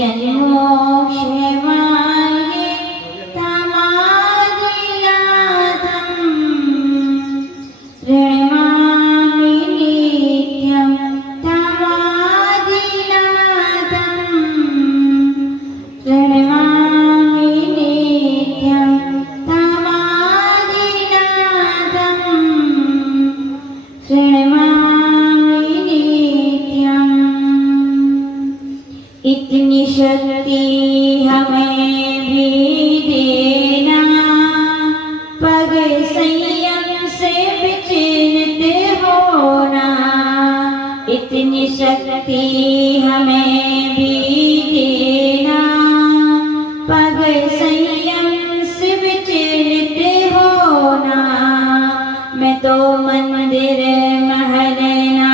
जन्मों क्षमाये तमादिनाथं प्रणमामि नित्यं तमादिनाथं प्रणमामि नित्यं तमादिनाथं प्रणमामि नित्यम्। इतनी शक्ति हमें भी देना, पग संयम से विचलित होना। इतनी शक्ति हमें भी देना, पग संयम से विचलित होना। मैं तो मंदिर महल ना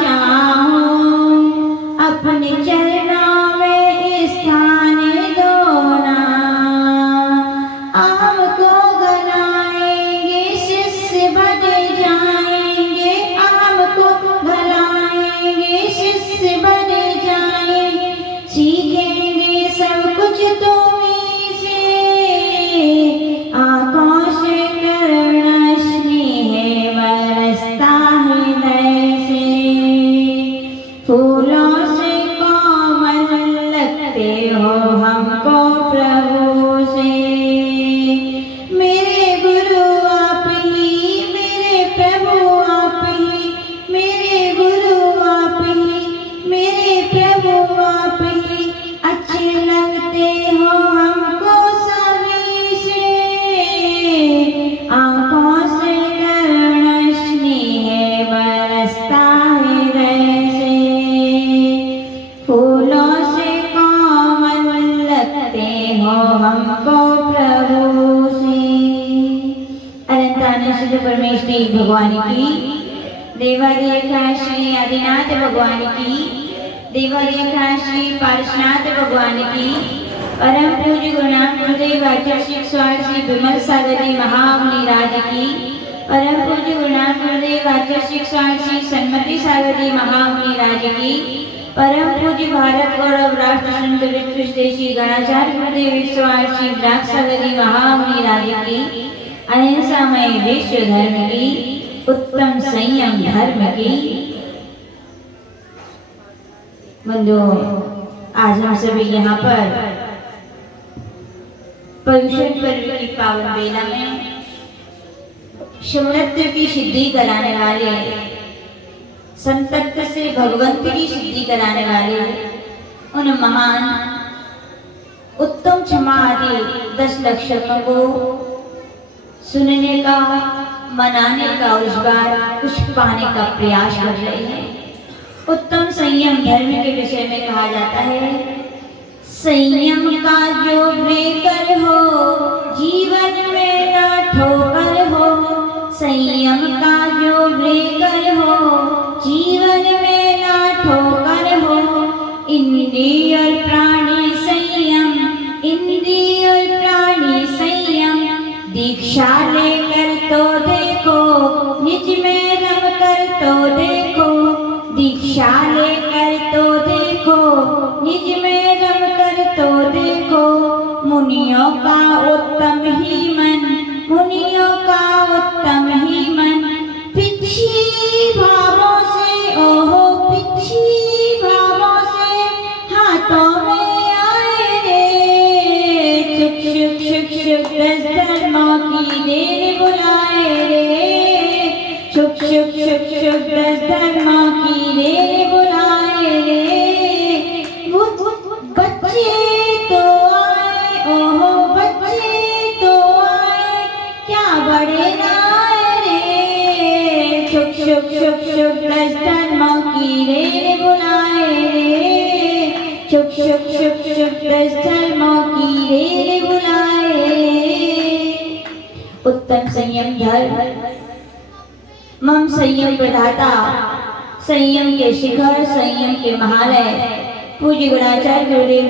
चाहूं, अपने चरणों में स्थान दोना। हमको गलाएंगे शिष्य बन जाएंगे, हमको गलाएंगे शिष्य बन जाएंगे। सीखेंगे सब कुछ तुम्हीं से, आँखों से करुणा स्नेह बरसता हृदय से। फूलों से कोमल लगते हो हमको प्रभु से। मेरे गुरु आप ही, मेरे प्रभु आप ही, मेरे गुरु आप ही, मेरे प्रभु आप ही। अच्छे लगते हो हमको सभी से, आँखों से करुणा स्नेह बरसता हृदय से। फूलों से कोमल लगते हो हमको प्रभु से। अनंतानंद सिद्ध परमेश्वरी भगवान की, देवादिदेवता श्री आदिनाथ भगवान की, देवादिदेवता श्री पार्श्वनाथ भगवान की, परम पूज्य गुरुनाथ गुरुदेव आचार्य स्वामी श्री विमल सागर जी महामुनि राज की, परम पूज्य गुरुनाथ गुरुदेव आचार्य स्वामी श्री सन्मति सागर जी महामुनि राज की, परम पूज्य भारत गौरव राष्ट्र संत विश्वेशी गणाचार्य गुरुदेव स्वामी श्री विराट सागर जी महामुनि राज की, अहिंसामय विश्व धर्म की, उत्तम संयम धर्म की। बंधुओं, आज हम सभी यहाँ पर पर्युषण पर्व की पावन बेला में शिवनत्व की सिद्धि कराने वाले, संतत्व से भगवंत की सिद्धि कराने वाले उन महान उत्तम क्षमा आदि 10 लक्षणों को सुनने का, मनाने का और इस बार कुछ पाने का प्रयास कर रहे हैं। उत्तम संयम धर्म के विषय में कहा जाता है, संयम का जो ब्रेकर हो जीवन में ना ठोकर हो। संयम का जो ब्रेकर हो जीवन में ना ठोकर हो। इंद्रिय और प्राणी संयम, इंद्रिय और प्राणी संयम। दीक्षा लेकर तो देखो, निज में रम कर तो देखो। दीक्षा लेकर तो देखो, निज में रम कर तो देखो। मुनियों का उत्तम ही मन, मुनियों का उत्तम ही मन। पिछी भावों से, ओहो पिछी भावों से हाथों में आए रे। शुक शुक शुक शुक 10 धर्मों की देर बुलाए रे। शुक शुक शुक शुक 10 धर्मों की देर बुलाए रे। बच्चे तो आए, ओहो बच्चे तो आए, क्या बड़े लाए रे। शुक शुक शुक शुक 10 धर्मों की देर बुलाए रे। शुक शुक शुक शुक 10 धर्मों की देर बुलाए रे। उत्तम संयम धर्म, मम संयम प्रदाता, संयम के शिखर, संयम के महालय पूज्य गुणाचार्य गुरुदेव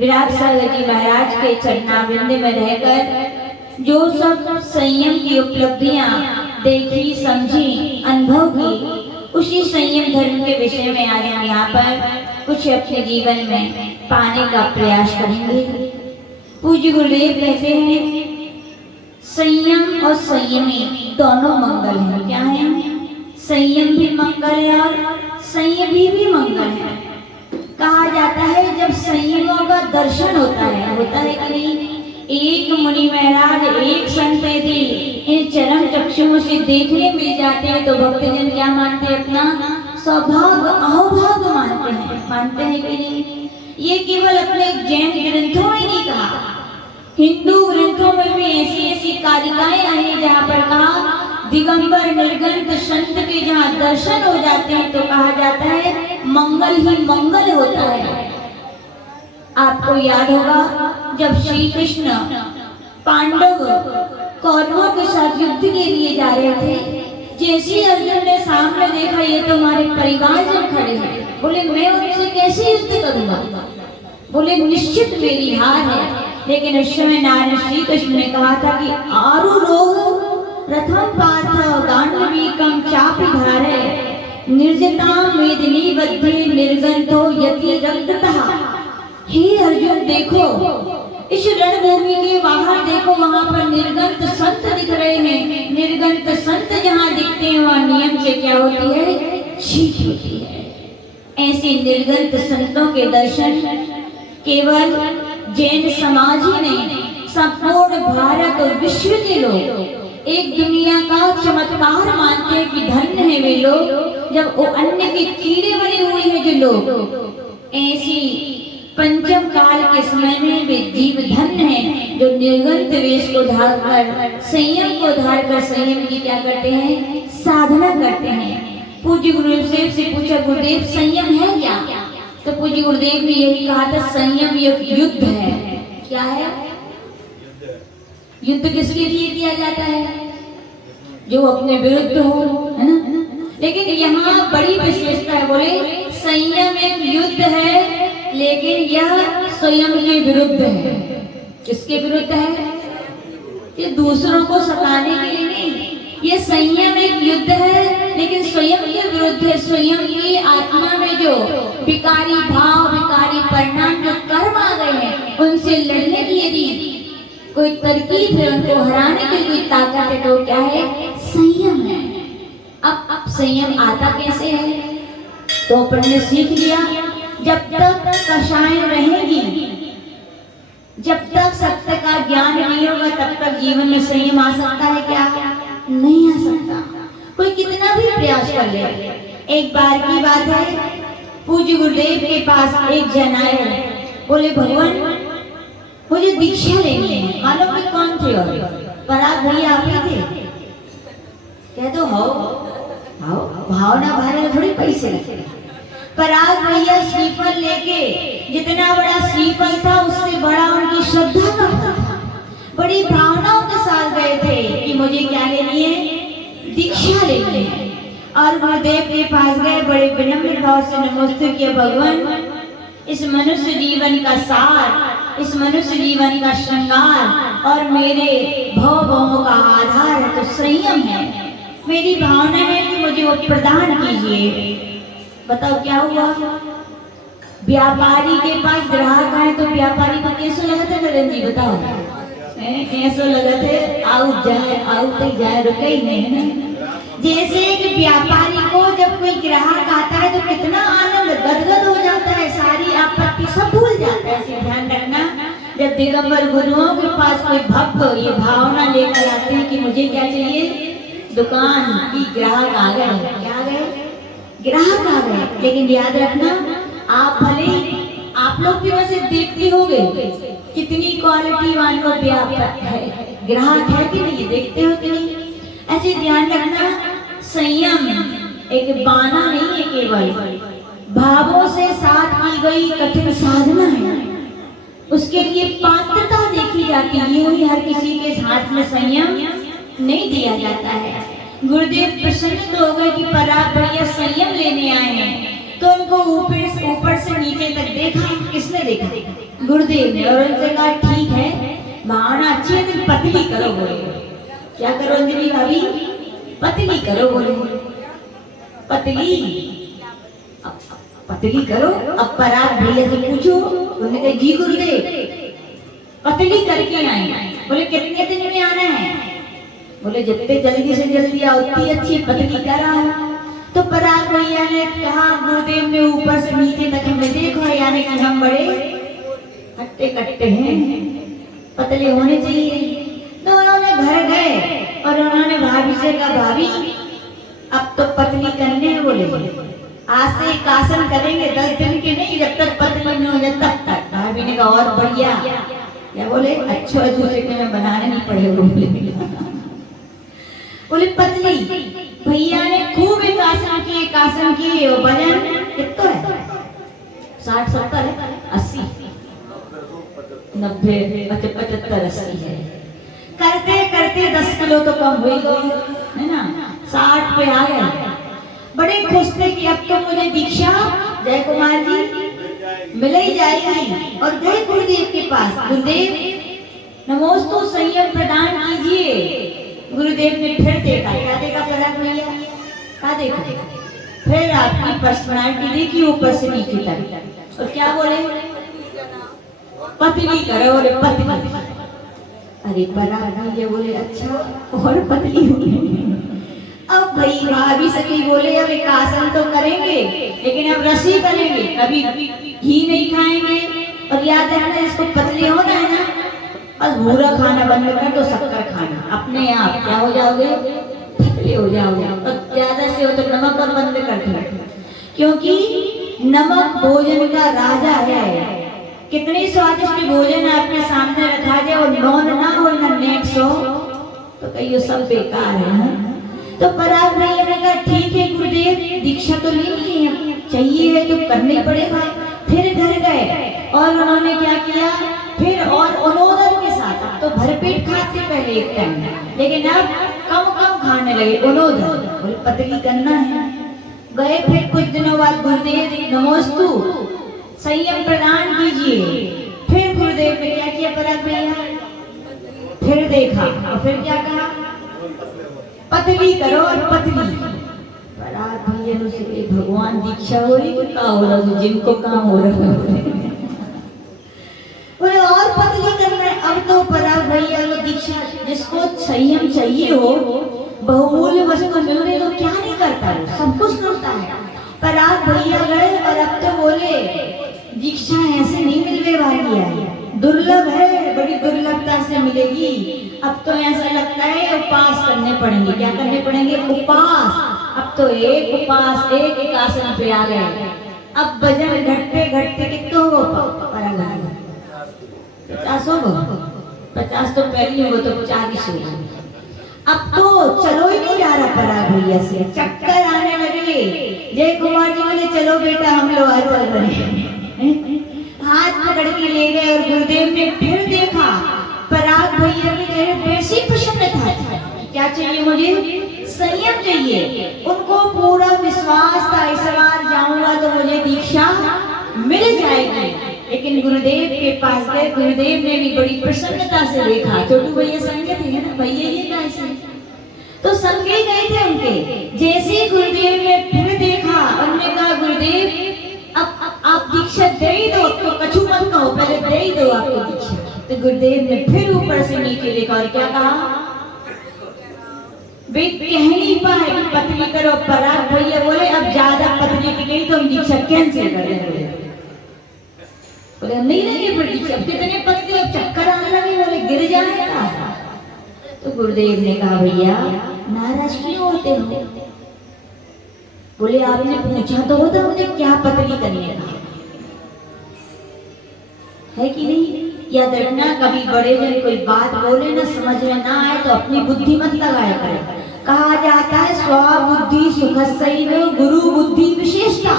विराट सागर जी महाराज के चरणारविंद में रहकर जो सब संयम की उपलब्धियां देखी, समझी, अनुभव की, उसी संयम धर्म के विषय में आज हम यहाँ पर कुछ अपने जीवन में पाने का प्रयास करेंगे। पूज्य गुरुदेव कहते हैं संयम और संयमी दोनों मंगल हैं। क्या है? संयम भी मंगल है और संयमी भी मंगल है। कहा जाता है जब संयमों का दर्शन होता है कि नहीं? एक मुनि महाराज एक संत यदि इन चरम चक्षुओं से देखने मिल जाते हैं तो भक्तजन क्या मानते हैं? अपना सौभाग्य अहोभाग्य मानते हैं कि नहीं? ये केवल अपने जैन ग्रंथों में नहीं कहा, हिंदू ग्रंथों में भी ऐसी ऐसी कारिकाएं आई हैं जहाँ पर कहा दिगंबर निर्गंत संत के जहाँ दर्शन हो जाते हैं तो कहा जाता है मंगल ही मंगल होता है। आपको याद होगा जब श्री कृष्ण पांडव कौरवों के साथ युद्ध के लिए जा रहे थे, जैसे अर्जुन ने सामने देखा ये तो हमारे परिवार जन खड़े हैं, बोले मैं उनसे कैसे युद्ध करूंगा? बोले निश्चित मेरी हार है। लेकिन उस समय नारायण श्री कृष्ण ने कहा था कि आरुरोह रथम पार्थ गांडवीकम चापि धारे निर्जता मेदिनी बद्धे निर्गंधो यति रक्ततः। हे अर्जुन देखो इस रणभूमि के बाहर देखो, वहां पर निर्गंत संत दिख रहे हैं। निर्गंत संत जहाँ दिखते हैं वहाँ नियम से क्या होती है? चीख होती है। ऐसे निर्गंत संतों के दर्शन केवल जैन समाज ही नहीं, संपूर्ण भारत और विश्व के लोग एक दुनिया का चमत्कार मानते हैं कि धन्य है वे लोग जब वो अन्य के कीड़े बने हुए हैं जो लोग। ऐसी पंचम काल के समय में वे जीव धन्य हैं जो निर्गंत वेश को धार कर संयम को धार कर संयम की क्या करते हैं? साधना करते हैं। पूज्य गुरुदेव से पूछा गुरुदेव संयम है क्या? तो पूज्य गुरुदेव ने यही कहा था संयम एक युद्ध है। क्या है? युद्ध किसके लिए किया जाता है? जो अपने विरुद्ध हो, है ना? लेकिन यहाँ बड़ी विशेषता है, बोले संयम एक युद्ध है लेकिन यह स्वयं के विरुद्ध है। किसके विरुद्ध है? कि दूसरों को सताने के लिए नहीं। ये संयम एक युद्ध है लेकिन स्वयं के विरुद्ध है। स्वयं की आत्मा में जो विकारी भाव विकारी परिणाम जो कर्म आ गए हैं उनसे लड़ने की यदि कोई तरकीब है, उनको हराने की कोई ताकत है तो क्या है? संयम है। अब संयम आता कैसे है? तो अपन ने सीख लिया जब तक कषाय रहेगी, जब तक सत्य का ज्ञान नहीं होगा तब तक जीवन में संयम आ सकता है क्या? नहीं आ सकता। कोई कितना भी प्रयास कर ले। एक बार की बात है, पूज्य गुरुदेव के पास एक जन आए, बोले भगवान मुझे दीक्षा लेनी है। मालूम कि कौन थे? और पराग भैया आप ही थे। कह दो हो भावना भारे में थोड़ी पैसे लगते। पराग भैया श्रीफल लेके, जितना बड़ा श्रीफल था उससे बड़ा उनकी श्रद्धा का फल था। बड़ी भावनाओं के साथ गए थे कि मुझे क्या लेनी है? दीक्षा लेनी है। और गुरुदेव के पास गए, बड़े विनम्र भाव से नमस्ते किया, भगवान इस मनुष्य जीवन का सार, इस मनुष्य जीवन का श्रृंगार और मेरे भवों का आधार है तो संयम है। मेरी भावना है कि मुझे वो प्रदान कीजिए। बताओ क्या हुआ? व्यापारी के पास ग्राहक आए तो व्यापारी को कैसे लगा था नरेंद्र जी? बताओ कैसे लगा थे? आउट जाए रुके ही नहीं है ना। जैसे एक व्यापारी को जब कोई ग्राहक आता है तो कितना आनंद गदगद हो जाता है, सारी आपत्ति सब भूल जाता है। इसे ध्यान रखना, जब दिगंबर गुरुओं के पास कोई भक्त ये भावना लेकर आते हैं कि मुझे क्या चाहिए? दुकान की ग्राहक आ गए। क्या आ गए? ग्राहक आ गए। लेकिन याद रखना, आप भले आप लोग भी वैसे देखते होंगे कितनी क्वालिटी वालों है, ग्राहक है कि नहीं, देखते हो कि नहीं? ऐसे ध्यान रखना, संयम एक बाना नहीं है, केवल भावों से साथ की गई कठिन साधना है। उसके लिए पात्रता देखी जाती है। यूं ही हर किसी के हाथ में संयम नहीं दिया जाता है। गुरुदेव प्रसन्न तो हो गए कि पराग भैया संयम लेने आए हैं, तो उनको ऊपर से नीचे तक देखा। किसने देखा? गुरुदेव ने। और उनसे कहा ठीक है, भावना अच्छी है तो पतली करो। बोले क्या करो अंजलि भाभी? पतली करो। बोले पतली, अब पतली करो। अब पराग भैया से पूछो, उन्होंने कहा जी गुरुदेव पतली करके आई। बोले कितने दिन में आना है? बोले जितने जल्दी से जल्दी आओ उतनी अच्छी पतली कराओ। तो पराग भैया ने कहा गुरुदेव ने ऊपर से नीचे तक हमें देखो, यानी कि हम बड़े हट्टे कट्टे हैं, पतले होने चाहिए। तो उन्होंने घर गए और उन्होंने भाभी से कहा भाभी अब तो पतली करने हैं। बोले आज से एक आसन करेंगे 10 दिन के नहीं, जब तक पतली नहीं हो जाए तब तक। भाभी ने कहा और बढ़िया। क्या बोले? अच्छा दूसरे के में बनाने नहीं पड़ेगा। बोले पतली। भैया ने खूब एक आसन किए। वजन कितना है? 60 70 80 90 75 80 है। करते करते 10 किलो तो कम हो गई है ना, 60 पे आ गए। बड़े खुश थे कि अब तो मुझे दीक्षा जय कुमार जी मिल ही जाएगी। और गए गुरुदेव के पास, गुरुदेव नमोस्तु संयम प्रदान कीजिए। गुरुदेव ने फिर देखा, क्या देखा पराग भैया? क्या देखा? फिर आपकी पर्सनालिटी देखी ऊपर से नीचे तक। और क्या बोले? पतली करो। बोले पतली। अरे पराग भैया बोले अच्छा और पतली हुई। अब भाई भाभी सखी बोले अब एक आसन तो करेंगे लेकिन अब रसी करेंगे, कभी घी नहीं खाएंगे। और याद रखना इसको पतले होना है ना, बस भूरा खाना बंद कर दो, शक्कर खाना, अपने आप क्या हो जाओगे? पतले हो जाओगे। और ज्यादा से हो तो नमक और बंद कर दो, क्योंकि नमक भोजन का राजा है। कितने स्वादिष्ट भोजन आपके सामने रखा जाए और नॉन ना हो ना नेक्स्ट हो तो कहियो सब बेकार है। तो पराग भैया ने कहा ठीक है गुरुदेव दीक्षा तो ले ली है, चाहिए है तो करना ही पड़ेगा। फिर घर गए और उन्होंने क्या किया? फिर और अनोदर के साथ, तो भरपेट खाते पहले एक टाइम, लेकिन अब कम कम खाने लगे अनोदर। बोले पतली करना है। गए फिर कुछ दिनों बाद गुरुदेव नमोस्तु संयम प्रदान कीजिए। फिर गुरुदेव ने क्या किया पराग भैया? फिर देखा और फिर क्या कहा? पतली करो। और पतली पराग भैया ने भगवान दीक्षा हो रही का हो रहा है, जिनको काम हो रहा है बोले और पतली करना है। अब तो पराग भैया को दीक्षा, जिसको संयम चाहिए हो, बहुमूल्य वस्तु मिल रही तो क्या नहीं करता, वो सब कुछ करता है। पराग भैया गए और अब तो बोले दीक्षा ऐसे नहीं मिलने वाली है, दुर्लभ है, बड़ी दुर्लभता से मिलेगी। अब तो ऐसा लगता है उपास करने पड़ेंगे। क्या करने पड़ेंगे? उपास। अब तो एक उपास एक आसन पे आ गए। अब वजन घटते घटते कितना हो? 50 हो, 50 तो पहले हो तो 40 हो। अब तो चलो ही नहीं जा रहा पराग भैया से, चक्कर आने लगे। जय कुमार जी बोले चलो बेटा हम लोग आज चल रहे हैं। हाथ पकड़ के ले गए और गुरुदेव ने फिर देखा पराग भैया के चेहरे वैसी प्रसन्नता था। क्या चाहिए मुझे? संयम चाहिए। उनको पूरा विश्वास था इस बार जाऊंगा तो मुझे दीक्षा मिल जाएगी। लेकिन गुरुदेव के पास गए, गुरुदेव ने भी बड़ी प्रसन्नता से देखा। छोटू भैया संगे थे ना, भैया ये कैसे? तो संगे गए थे उनके। जैसे गुरुदेव ने फिर देखा, उन्होंने कहा गुरुदेव अब आप दीक्षा दे ही दो, तो कछु मत कहो, पहले दे ही दो आपको दीक्षा। तो गुरुदेव ने फिर ऊपर से नीचे देखा और क्या कहा? वे कह नहीं पाए कि पतली करो। पराग भैया बोले अब ज्यादा पतली की गई तो हम दीक्षा कैंसिल कर देंगे। बोले हम नहीं लेंगे फिर दीक्षा, कितने पतले, अब चक्कर आने लगे, बोले गिर जाएगा। तो गुरुदेव ने कहा भैया नाराज क्यों होते हो? बोले आपने पूछा तो होता मुझे क्या पतली करने का है कि नहीं? याद रखना कभी बड़े जन कोई बात बोले ना समझ में ना आए तो अपनी बुद्धि मत लगाया करें। कहा जाता है स्वबुद्धि सुखसैव गुरु बुद्धि विशेषता।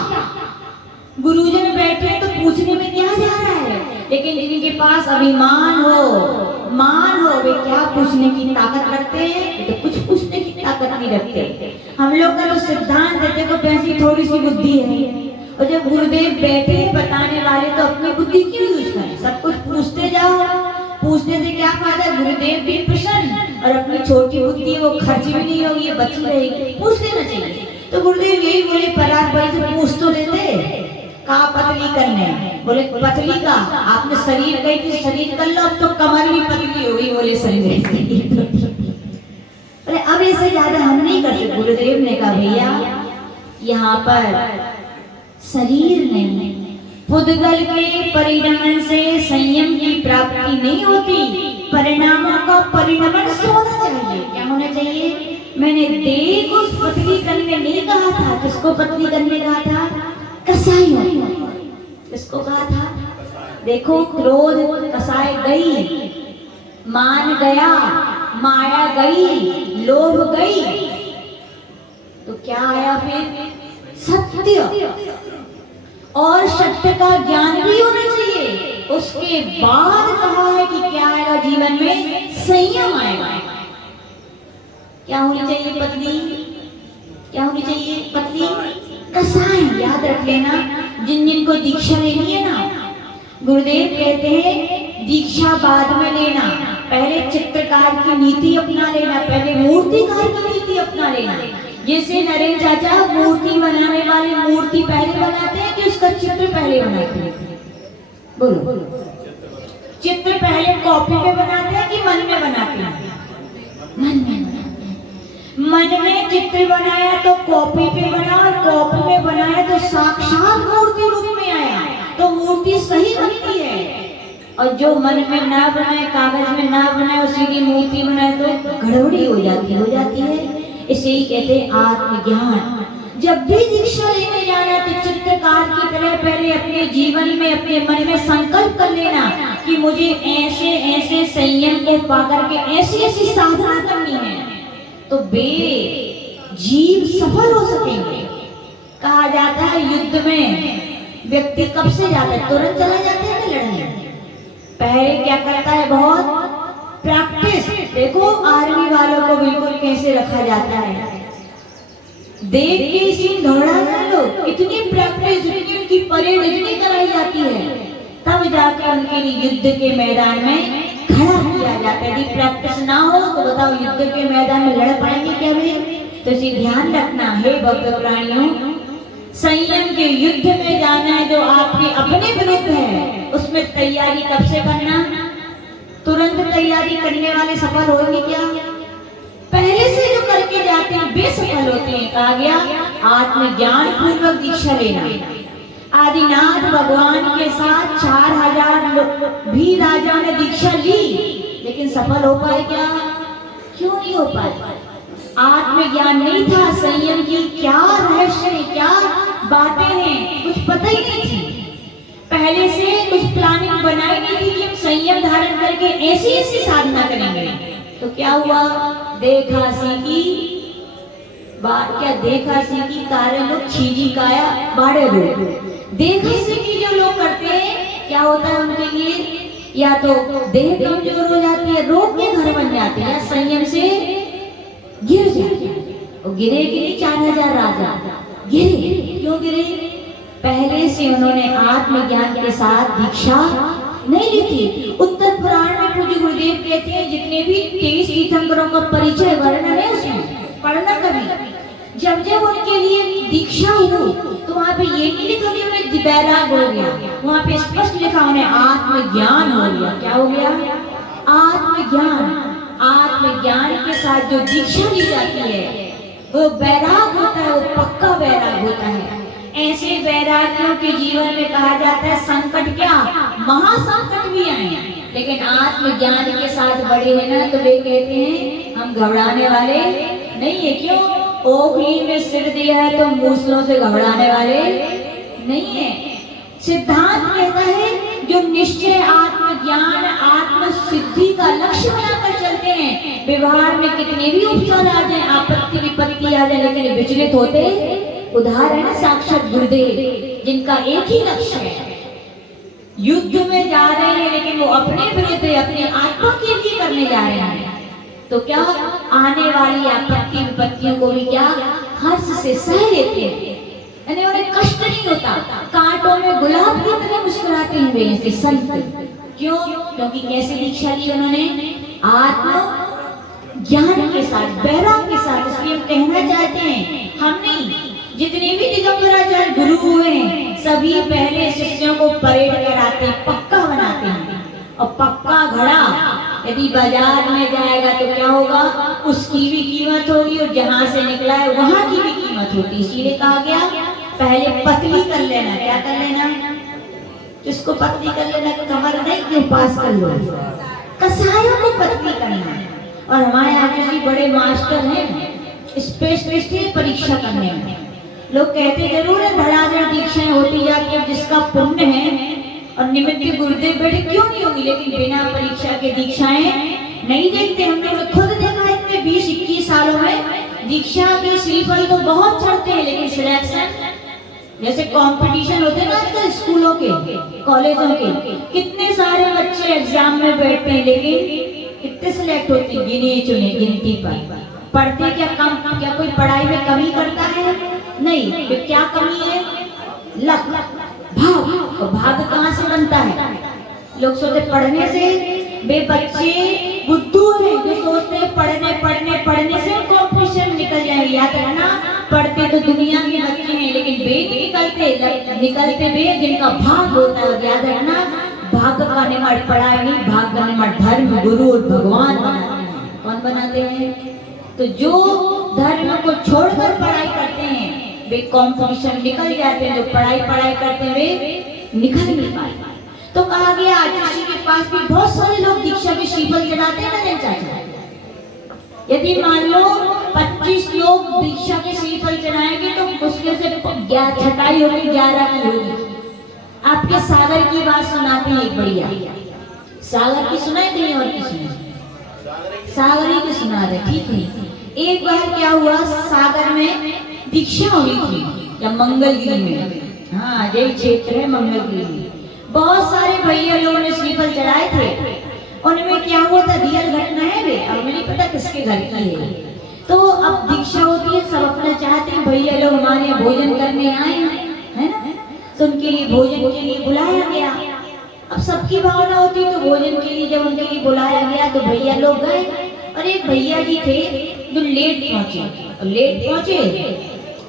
गुरुजन बैठे तो पूछने में क्या जा रहा है, लेकिन जिनके पास अभिमान हो, मान हो, वे क्या पूछने की ताकत रखते हैं? तो कुछ पूछने की ताकत नहीं रखते। हम लोग का तो सिद्धांत देते को पैसी थोड़ी सी बुद्धि है, और जब गुरुदेव बैठे बताने वाले तो अपनी बुद्धि क्यों यूज करें? सब कुछ पूछते जाओ, पूछने से क्या फायदा? गुरुदेव भी प्रसन्न और अपनी छोटी बुद्धि वो खर्च भी नहीं होगी, बची रहेगी। पूछ लेना चाहिए। तो गुरुदेव यही बोले, पराग भाई से पूछ तो देते, कहा पतली करने, बोले पतली का आपने शरीर गई थी, शरीर कर लो, अब तो कमर भी पतली हो गई, बोले शरीर। अरे अब ऐसे ज्यादा हम नहीं कर सकते। गुरुदेव ने कहा भैया यहाँ पर शरीर नहीं, पुद्गल के परिणमन से संयम की प्राप्ति नहीं होती, परिणामों का परिणमन होना चाहिए। क्या होना चाहिए? मैंने देह को पतली करने नहीं कहा था, किसको पतली करने कहा था? कसाईयों। किसको कहा था? देखो क्रोध कसाई गई, मान गया, माया गई, लोभ गई, तो क्या आया फिर? सत्य। और सत्य का ज्ञान भी होना चाहिए। उसके बाद कहा है कि क्या आएगा जीवन में? संयम आएगा। क्या होनी चाहिए? पत्नी। क्या होनी चाहिए? पत्नी कसाई। याद रख लेना, जिन जिन को दीक्षा लेनी है ना, गुरुदेव कहते हैं दीक्षा बाद में लेना, पहले चित्रकार की नीति अपना लेना, पहले मूर्तिकार की नीति अपना लेना। जैसे नरेंद्र चाचा मूर्ति बनाने वाले मूर्ति पहले बनाते हैं कि उसका चित्र पहले बनाते हैं? बोलो। चित्र पहले कॉपी पे बनाते हैं कि मन में बनाते हैं? मन में बनाते हैं। मन में चित्र बनाया तो कॉपी पे बना, और कॉपी में बनाया तो साक्षात मूर्ति रूप में आया, तो मूर्ति सही बनती है। और जो मन में ना बनाए, कागज में ना बनाए, सीधी मूर्ति बनाए तो गड़बड़ी हो जाती है। इसे ही कहते हैं आत्मज्ञान। जब भी दीक्षा लेने जाना तो चित्रकार की तरह पहले अपने जीवन में, अपने मन में संकल्प कर लेना कि मुझे ऐसे ऐसे संयम को पाकर के ऐसी ऐसी साधना करनी है, तो जीव सफल हो सकेंगे। कहा जाता है युद्ध में व्यक्ति कब से जाता है? तुरंत चला जाता है ना लड़ने? पहले क्या करता है? बहुत प्रैक्टिस। देखो आर्मी वालों को बिल्कुल कैसे रखा जाता है, देख के इसी घबरा गए लोग। इतनी प्रैक्टिस, इतनी उनकी परेड इतनी कराई जाती है, तब जाकर उनके लिए युद्ध के मैदान में खड़ा किया जाता है। यदि प्रैक्टिस ना हो तो बताओ युद्ध के मैदान में लड़ पाएंगे क्या वे? तो इसे ध्यान रखना है भव्य प्राणियों, संयम के युद्ध में जाना है जो आपके अपने विरुद्ध है, उसमें तैयारी कब से करना? तुरंत तैयारी करने वाले सफल होंगे क्या? पहले से जो करके जाते हैं वे सफल होते हैं। कहा गया आत्मज्ञान पूर्वक दीक्षा लेना। आदिनाथ भगवान के साथ 4000 भी राजा ने दीक्षा ली, लेकिन सफल हो पाए क्या? क्यों नहीं हो पाए? आत्मज्ञान नहीं था, संयम की क्या रहस्य है, क्या बातें हैं, कुछ पता ही नहीं थी। पहले से कुछ प्लानिंग बनाई नहीं थी कि हम संयम धारण करके ऐसी ऐसी साधना करेंगे। तो क्या हुआ? देखा सीखी बात, क्या देखा सीखी कार्य लोग छीजी काया बाड़े लोग। देखा सीखी जो लोग करते हैं क्या होता है उनके लिए? या तो देह कमजोर हो जाती है, रोग के घर बन जाते हैं, या संयम से गिर जाते हैं। और गिरे कि नहीं 4000 राजा गिरे? क्यों गिरे? पहले से उन्होंने आत्मज्ञान के साथ दीक्षा नहीं ली थी। उत्तर पुराण में पूज्य गुरुदेव कहते हैं जितने भी 23 तीर्थंकरों का परिचय वर्णन है उसमें पढ़ना कभी। जब जब उनके लिए दीक्षा हुई तो वहाँ पे ये नहीं लिखा कि उन्हें बैराग हो गया, वहाँ पे स्पष्ट लिखा उन्हें आत्मज्ञान हो गया। क्या हो गया? आत्मज्ञान। आत्मज्ञान के साथ जो दीक्षा ली जाती है वो बैराग होता है, वो पक्का बैराग होता है। ऐसे वैरागियों के जीवन में कहा जाता है संकट क्या, महासंकट भी आए, लेकिन आत्मज्ञान के साथ बड़े हैं ना, तो वे कहते हैं हम घबराने वाले नहीं है। क्यों? ओखली में सिर दिया है तो मूसलों से घबराने वाले नहीं है। सिद्धांत कहता है जो निश्चय आत्मज्ञान आत्म सिद्धि का लक्ष्य बनाकर चलते हैं, व्यवहार में कितने भी उपचार आ जाए, आपत्ति विपत्ति आ जाए, लेकिन विचलित होते। उदाहरण साक्षात गुरुदेव जिनका एक ही लक्ष्य है, युद्ध में जा रहे हैं लेकिन वो अपने विरुद्ध अपने आत्मा के लिए करने जा रहे हैं, तो क्या आने वाली आपत्ति विपत्तियों को भी क्या हर्ष से सह लेते हैं, यानी उन्हें कष्ट नहीं होता। कांटों में गुलाब की तरह मुस्कुराते हुए ऐसे संत। क्यों? क्योंकि कैसे दीक्षा ली उन्होंने? आत्म ज्ञान के साथ, बैराग के साथ। इसलिए हम कहना चाहते हैं हम नहीं, जितने भी दिगंबराचार्य गुरु हुए हैं सभी पहले शिष्यों को परेड कराते हैं, पक्का बनाते हैं। और पक्का घड़ा यदि बाजार में जाएगा तो क्या होगा, उसकी भी कीमत होगी और जहां से निकला है वहां की भी कीमत होती। इसीलिए कहा गया पहले पतली कर लेना। क्या कर लेना? जिसको पतली कर लेना कमर नहीं क्यों पास कर लो, कसायों को पतली करना। और हमारे यहाँ जी बड़े मास्टर हैं, स्पेशलिस्ट है परीक्षा करने में। लोग कहते जरूर है धड़ाधड़ दीक्षाएं होती जाती है, जिसका पुण्य है और निमित्त गुरुदेव बैठे क्यों नहीं होगी, लेकिन बिना परीक्षा के दीक्षाएं नहीं देखते। हम लोग ने खुद देखा इतने 20-21 सालों में दीक्षा के श्रीफल तो बहुत चढ़ते हैं, लेकिन सिलेक्शन जैसे कंपटीशन होते हैं ना आजकल स्कूलों के कॉलेजों के, कितने सारे बच्चे एग्जाम में बैठते हैं लेकिन कितने सिलेक्ट होते हैं, गिने चुने गिनती पर। पढ़ते क्या कम, क्या कोई पढ़ाई में कमी करता है? नहीं। तो क्या कमी है? लक, भाग। और भाग कहाँ से बनता है? लोग सोचते पढ़ने से, बे बच्चे बुद्धू हैं जो सोचते हैं पढ़ने से कंपटीशन निकल जाएंगे। याद रखना, पढ़ते तो दुनिया के बच्चे हैं लेकिन बे निकलते बे जिनका भाग होता है। याद रखना, भाग का निर्माण पढ़ाई नहीं, भाग का निर्माण धर्म, गुरु और भगवान बनाते हैं। कौन बनाते हैं? तो जो धर्म को छोड़कर पढ़ाई करते हैं वे कंपटीशन निकल जाते हैं, जो पढ़ाई करते हैं वे निकल नहीं पाते। तो कहा गया आचार्य के पास भी बहुत सारे लोग दीक्षा के श्रीफल चढ़ाते हैं ना। यदि मान लो 25 लोग दीक्षा के श्रीफल चढ़ाएंगे तो मुश्किल से छटाई होगी 11 की होगी। आपके सागर की बात सुनाते हैं एक बढ़िया। सागर की सुनाई नहीं और की सुनाई? सागर ही की सुना रहे, ठीक है। एक बार क्या हुआ, सागर में दीक्षा हुई थी या मंगलगिरी में, हाँ यही क्षेत्र है मंगलगिरी में। बहुत सारे भैया लोगों ने श्रीफल चढ़ाए थे। उनमें क्या हुआ था, रियल घटना है वे, अब मुझे नहीं पता किसके घर की है। तो अब दीक्षा होती है, सब अपना चाहते हैं भैया लोग हमारे यहाँ भोजन करने आए हैं ना, तो उनके लिए भोजन के लिए बुलाया गया। अब सबकी भावना होती है तो भोजन के लिए जब उनके लिए बुलाया गया तो भैया लोग गए। और एक भैया जी थे जो लेट पहुंचे।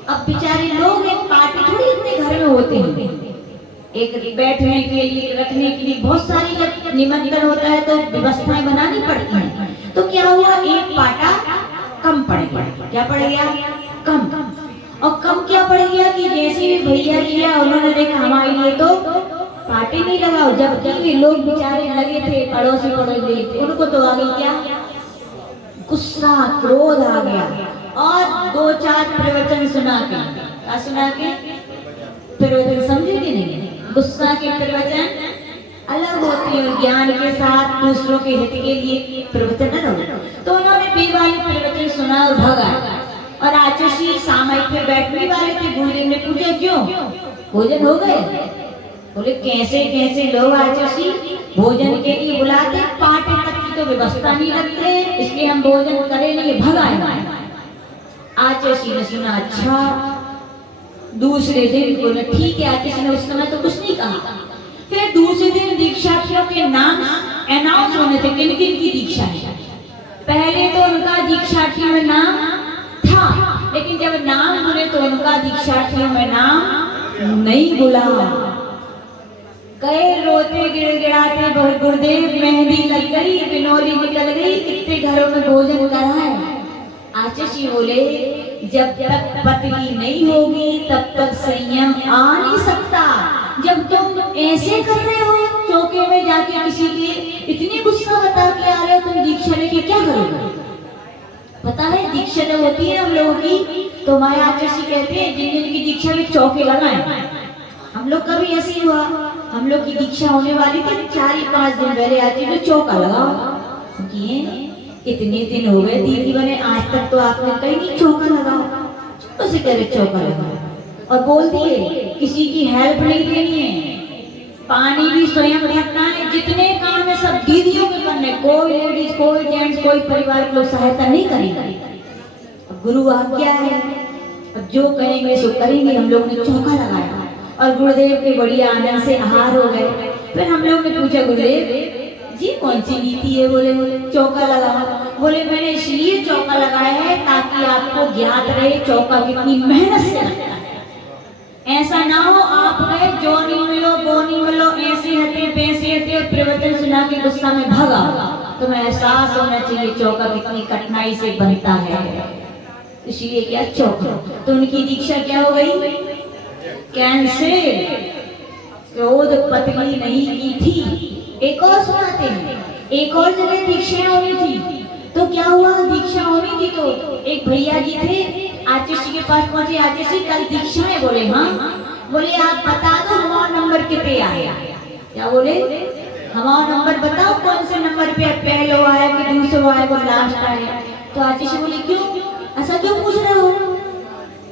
अब बेचारे लोग एक पार्टी थोड़ी इतने घर में होते हैं, एक बैठने के लिए रखने के लिए बहुत सारी जब निमंत्रण होता है तो व्यवस्थाएं बनानी पड़ती हैं। तो क्या हुआ, एक पाटा कम पड़ गया। क्या पड़ गया? कम। और कम क्या पड़ गया कि जैसे भी भैया जी है उन्होंने देखा हमारे लिए तो पार्टी नहीं लगाओ, जबकि लोग बेचारे लगे थे पड़ोसी उनको तो आ गई क्या गुस्सा, क्रोध आ गया। और 2-4 प्रवचन सुना के प्रवचन समझे कि नहीं? गुस्सा के प्रवचन अलग होते हैं, ज्ञान के साथ दूसरों के हित के लिए प्रवचन अलग। तो उन्होंने बेवाले प्रवचन सुना और भगा। और आचार्य सामयिक पे बैठने वाले थे। गुरुदेव ने पूछा क्यों, भोजन हो गए? बोले कैसे लोग आचार्य भोजन के लिए बुलाते, पार्टी तक की तो व्यवस्था नहीं रखते, इसलिए हम भोजन करें नहीं, भगाए। आचार्य ने सुना, अच्छा। दूसरे दिन बोले ठीक है। आचार्य ने उस समय तो कुछ नहीं कहा। फिर दूसरे दिन दीक्षार्थियों के नाम अनाउंस होने थे, किन किन की दीक्षा है। पहले तो उनका दीक्षार्थियों में नाम था, लेकिन जब नाम बोले तो उनका दीक्षार्थियों में नाम नहीं बोला। कई रोते गिड़गिड़ाते गुरुदेव मेहंदी लग गई, बिनौली निकल गई, कितने घरों में भोजन कराए। आचार्य बोले जब तक पतली नहीं होगी तब तक संयम आ नहीं सकता। जब तुम ऐसे कर रहे हो चौके में जाके किसी के इतनी गुस्सा बता के आ रहे हो, तुम दीक्षा लेके क्या करोगे? पता है दीक्षा जब होती है हम लोगों की तो हमारे आचार्य कहते हैं जिन जिन की दीक्षा में चौके लगाए। हम लोग का भी ऐसे ही हुआ, हम लोग की दीक्षा होने वाली थी, 4-5 दिन पहले आती तो चौका लगाओ किए। इतने दिन हो गए दीदी बने, आज तक तो आपने कहीं नहीं चौका लगाओ। उसे कह रहे चौका लगाओ और बोल दिए किसी की हेल्प नहीं देनी है, पानी भी स्वयं रखना है, जितने काम है सब दीदियों के करने, कोई लेडीज कोई जेंट्स कोई परिवार को सहायता नहीं करेगा। गुरु आज्ञा है, जो करेंगे सो करेंगे। हम लोग ने चौका लगाया और गुरुदेव के बढ़िया आनंद से आहार हो गए। फिर हम लोग ने पूछा गुरुदेव जी कौन सी नीति है? बोले चौका लगाओ। बोले मैंने इसलिए चौका लगाया है ताकि आपको ज्ञात रहे चौका कितनी मेहनत से लगता है। ऐसा ना हो आप गए जोनी मिलो बोनी मिलो ऐसे हते पैसे हते और प्रवचन सुना के गुस्सा में भागा। तुम्हें एहसास होना चाहिए चौका कितनी कठिनाई से बनता है, इसलिए क्या चौका। तो उनकी दीक्षा क्या हो गई? कैंसिल। क्रोध पत्नी नहीं की थी। एक और सुनाते हैं, एक और जगह दीक्षा होनी थी। तो क्या हुआ? दीक्षा होनी थी तो एक भैया जी थे, आचार्य जी के पास पहुंचे। आचार्य जी कल दीक्षा है। बोले हाँ। बोले आप बता दो हमारा नंबर कितने आया। क्या बोले? हमारा नंबर बताओ कौन से नंबर पे पहलो आया कि दूसरो आया कि लास्ट आया। तो आचार्य जी बोले क्यों ऐसा क्यों पूछ रहे हो?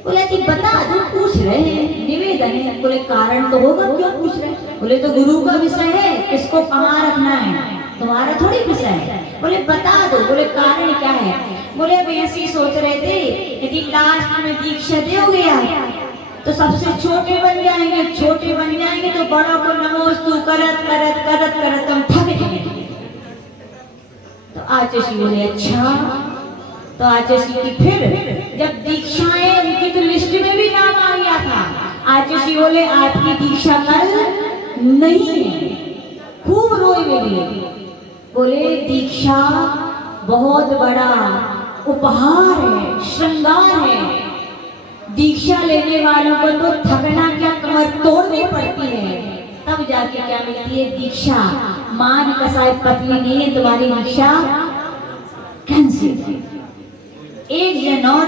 बोले कि बता दो, पूछ रहे हैं, निवेदन है। बोले कारण तो होगा क्यों पूछ रहे? बोले तो गुरु का विषय है, किसको कहाँ रखना है, तुम्हारा थोड़ी विषय है। बोले बता दो। बोले कारण क्या है? बोले अब ऐसे सोच रहे थे यदि लास्ट में दीक्षा दोगे तो सबसे छोटे बन जाएंगे, छोटे बन जाएंगे तो बड़ों को नमोस्तु करत करत करत करत हम थक जाएंगे। तो आचार्य जी बोले अच्छा। तो आचार्य जी की फिर जब दीक्षाएं उनकी तो लिस्ट में भी नाम आ गया था। आचार्य जी बोले आपकी दीक्षा कल नहीं है। खूब रोए बोले। बोले दीक्षा बहुत बड़ा उपहार है, श्रृंगार है। दीक्षा लेने वालों को तो थकना क्या कमर तोड़नी पड़ती है, तब जाके क्या मिलती है दीक्षा। मान कसाई पतली नहीं है तुम्हारी दीक्षा कैंसिल। एक जन और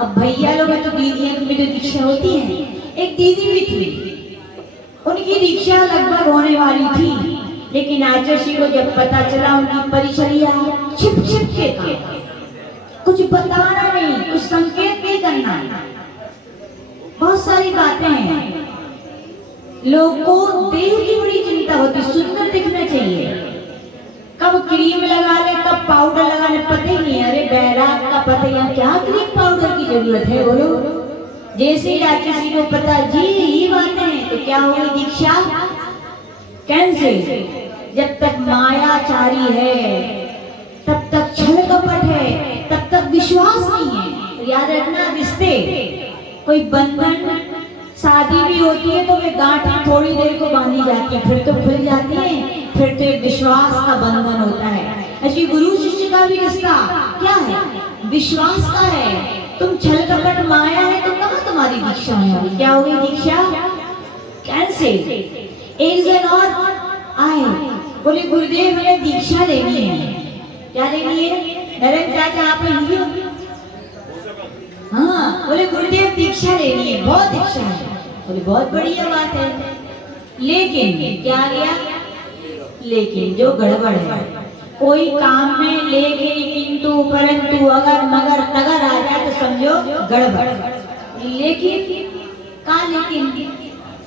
अब भैया लोग तो दीदियों की भी तो दीक्षा होती है। एक दीदी भी थी, उनकी दीक्षा लगभग होने वाली थी, लेकिन आचार्य जी को जब पता चला उनकी परिचर्या छिप छिप के था, कुछ बताना नहीं, कुछ संकेत नहीं करना। बहुत सारी बातें हैं, लोगों को देह की बड़ी चिंता होती, सुंदर दिखना चाहिए। कब क्रीम लगा ले कब पाउडर लगा ले पता ही नहीं। अरे बैराग का पता यहाँ क्या क्रीम पाउडर की जरूरत है बोलो। जैसे ही आचार्य जी को पता जी ये बातें हैं तो क्या होगी दीक्षा कैंसिल। जब तक मायाचारी है तब तक छल कपट है, तब तक विश्वास नहीं है। तो याद रखना रिश्ते कोई बंधन शादी भी होती है तो वे गांठें थोड़ी देर को बांधी जाती है, फिर तो खुल जाती है, फिर तो एक विश्वास का बंधन होता है। ऐसी गुरु शिष्य का भी रिश्ता क्या है? विश्वास का है। तुम छल कपट माया है तो कहाँ तुम्हारी दीक्षा होगी? क्या होगी दीक्षा कैंसिल। एक जन और आए, बोले गुरुदेव हमें दीक्षा लेनी है। क्या लेनी है? नरेंद्र चाचा आप लियो। हाँ, बोले गुरुदेव दीक्षा लेनी है, बहुत दीक्षा है। बोले बहुत बढ़िया बात है, लेकिन क्या गया? लेकिन जो गड़बड़ है, कोई काम में लेकिन किंतु परंतु अगर मगर तगर आ जाए तो समझो गड़बड़। लेकिन कहा लेकिन?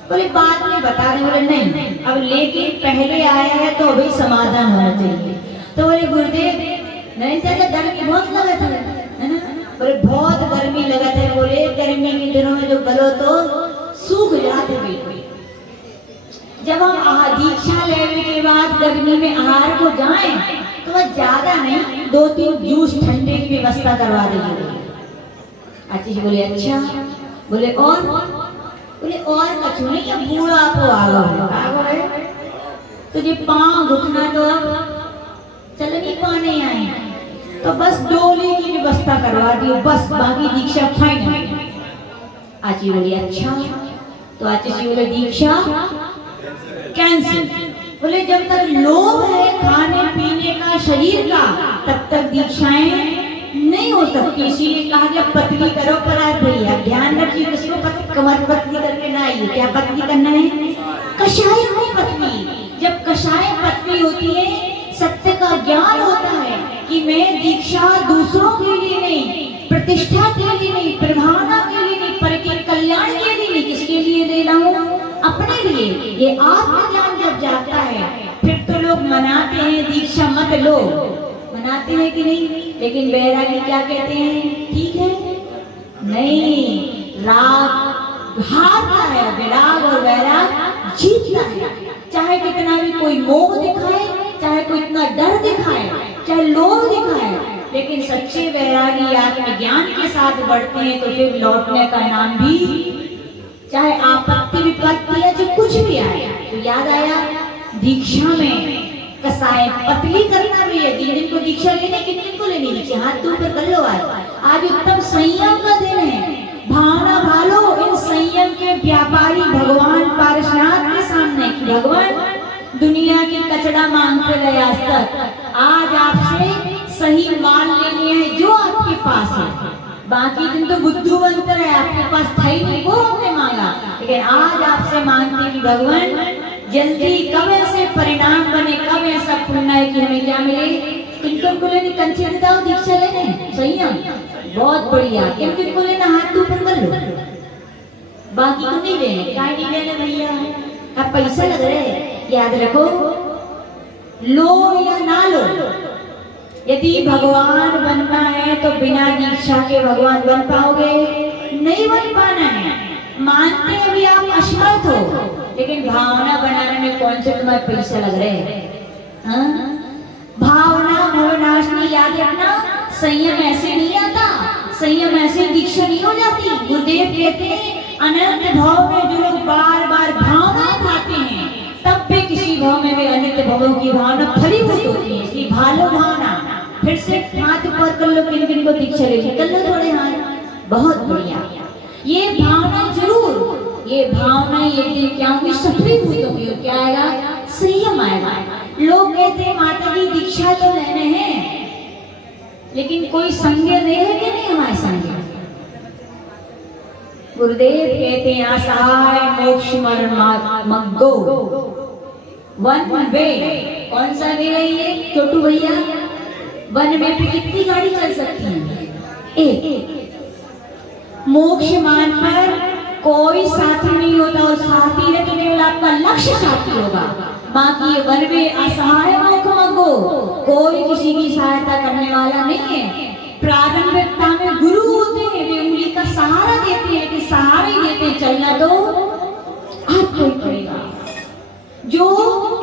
बोले बाद में बता रहे। बोले नहीं, अब लेकिन पहले आया है तो अभी समाधान होना चाहिए। तो बोले गुरुदेव नहीं चाचा गर्मी बहुत लगा था है ना? बोले बहुत गर्मी लगा था। बोले गर्मी के दिनों में जो गलो तो सूख जाते बिल्कुल। जब हम दीक्षा लेने के बाद गर्मी में आहार को जाएं तो वह ज्यादा नहीं 2-3 जूस ठंडे की व्यवस्था करवा देंगे। आचार्य जी बोले अच्छा। बोले और? बोले और कछु नहीं, अब बूढ़ा आपको आगो है तुझे पाँव घुटना तो अब चल नहीं पाने आए, तो बस डोली की व्यवस्था करवा दी, बस बाकी दीक्षा फाइनल। आचार्य बोले अच्छा। तो आचार्य जी बोले दीक्षा कैंसिल। बोले जब तक लोभ है खाने पीने का शरीर का तब तक दीक्षाएं नहीं हो सकती। इसीलिए कहा गया पतली करो परात भैया। ध्यान रखिए किसको कमर पतली करके ना आइए। क्या पतली करना है? कषाय हो पतली। जब कषाय पतली होती है सत्य का ज्ञान होता है कि मैं दीक्षा दूसरों के लिए नहीं, प्रतिष्ठा के लिए नहीं, प्रभावना के लिए नहीं, पर के कल्याण के लिए नहीं, किसके लिए ले रहा हूँ? अपने लिए। ये आत्मज्ञान जब जाता है फिर तो लोग मनाते हैं दीक्षा मत लो, मनाते हैं कि नहीं? लेकिन बैरागी क्या कहते हैं? ठीक है नहीं, राग हारता है, विराग और वैराग जीतता है। चाहे कितना भी कोई मोह दिखाए, चाहे कोई इतना डर दिखाए, चाहे लोभ दिखाए, लेकिन सच्चे वैरागी आत्मज्ञान के साथ बढ़ते हैं तो फिर लौटने का नाम भी चाहे आपत्ति विपत्ति या जो कुछ भी आए, तो याद आया दीक्षा में कसाय पतली करना भी है। जिन को दीक्षा लेने, किन किन को लेनी, नीचे हाथ ऊपर कर लो। आज उत्तम संयम का दिन है। भावना भालो इन संयम के व्यापारी भगवान पारशनाथ के सामने। भगवान दुनिया की कचड़ा मांगते रहे आज तक, आज आपसे सही माल लेनी है जो आपके पास है। बाकी दिन तो बुद्धू बनते रहे, आपके पास था ही नहीं, वो हमने मांगा। लेकिन आज आपसे मांगते कि भगवान जल्दी कब ऐसे परिणाम बने, कब ऐसा खुलना है कि हमें क्या मिले। किन को लेनी, कंचे बताओ दीक्षा लेने, संयम बहुत बढ़िया। किन को लेना, हाथ ऊपर कर लो। बाकी को नहीं लेने, क्या नहीं लेने भैया, अब पैसा लग रहे हैं। याद रखो, लो या ना लो, यदि भगवान बनना है तो बिना दीक्षा के भगवान बन पाओगे? नहीं बन पाना है। मानते अभी आप असमर्थ हो, लेकिन भावना बनाने में कौन से तुम्हारे पैसा लग रहे हैं? भावना भवनाशनी। याद रखना, संयम ऐसे नहीं आता, संयम ऐसे दीक्षा नहीं हो जाती। गुरुदेव कहते हैं अनंत भाव में जो लोग बार बार भावना खाते हैं, तब भी किसी भाव में वे अनंत भावों की भावना फलीभूत होती है। इसलिए भालो भावना। फिर से हाथ ऊपर कर लो, किन किन को दीक्षा लेनी, कर लो थोड़े हाथ, बहुत बढ़िया। ये भावना जरूर, ये भावना एक दिन क्या होगी, सफलीभूत होगी। और क्या आएगा, संयम आएगा। लोग कहते हैं माता जी दीक्षा तो लेने हैं, लेकिन कोई संग रहे कि नहीं हमारे संग? गुरुदेव कहते हैं असहाय मोक्ष मरण मग्गो, वन वे। कौन सा वे है ये छोटू भैया? वन में पे कितनी गाड़ी चल सकती है? एक। मोक्ष मार्ग पर कोई साथी नहीं होता, और साथी है तो केवल आपका लक्ष्य साथी होगा। बाकी ये वन में असहाय मोक्ष मग्गो, कोई किसी की सहायता करने वाला नहीं है। प्रारंभिकता में गुरु होते हैं, वे उंगली का सहारा देते हैं, कि सहारा ही देते हैं, चलना तो आपको ही पड़ेगा। जो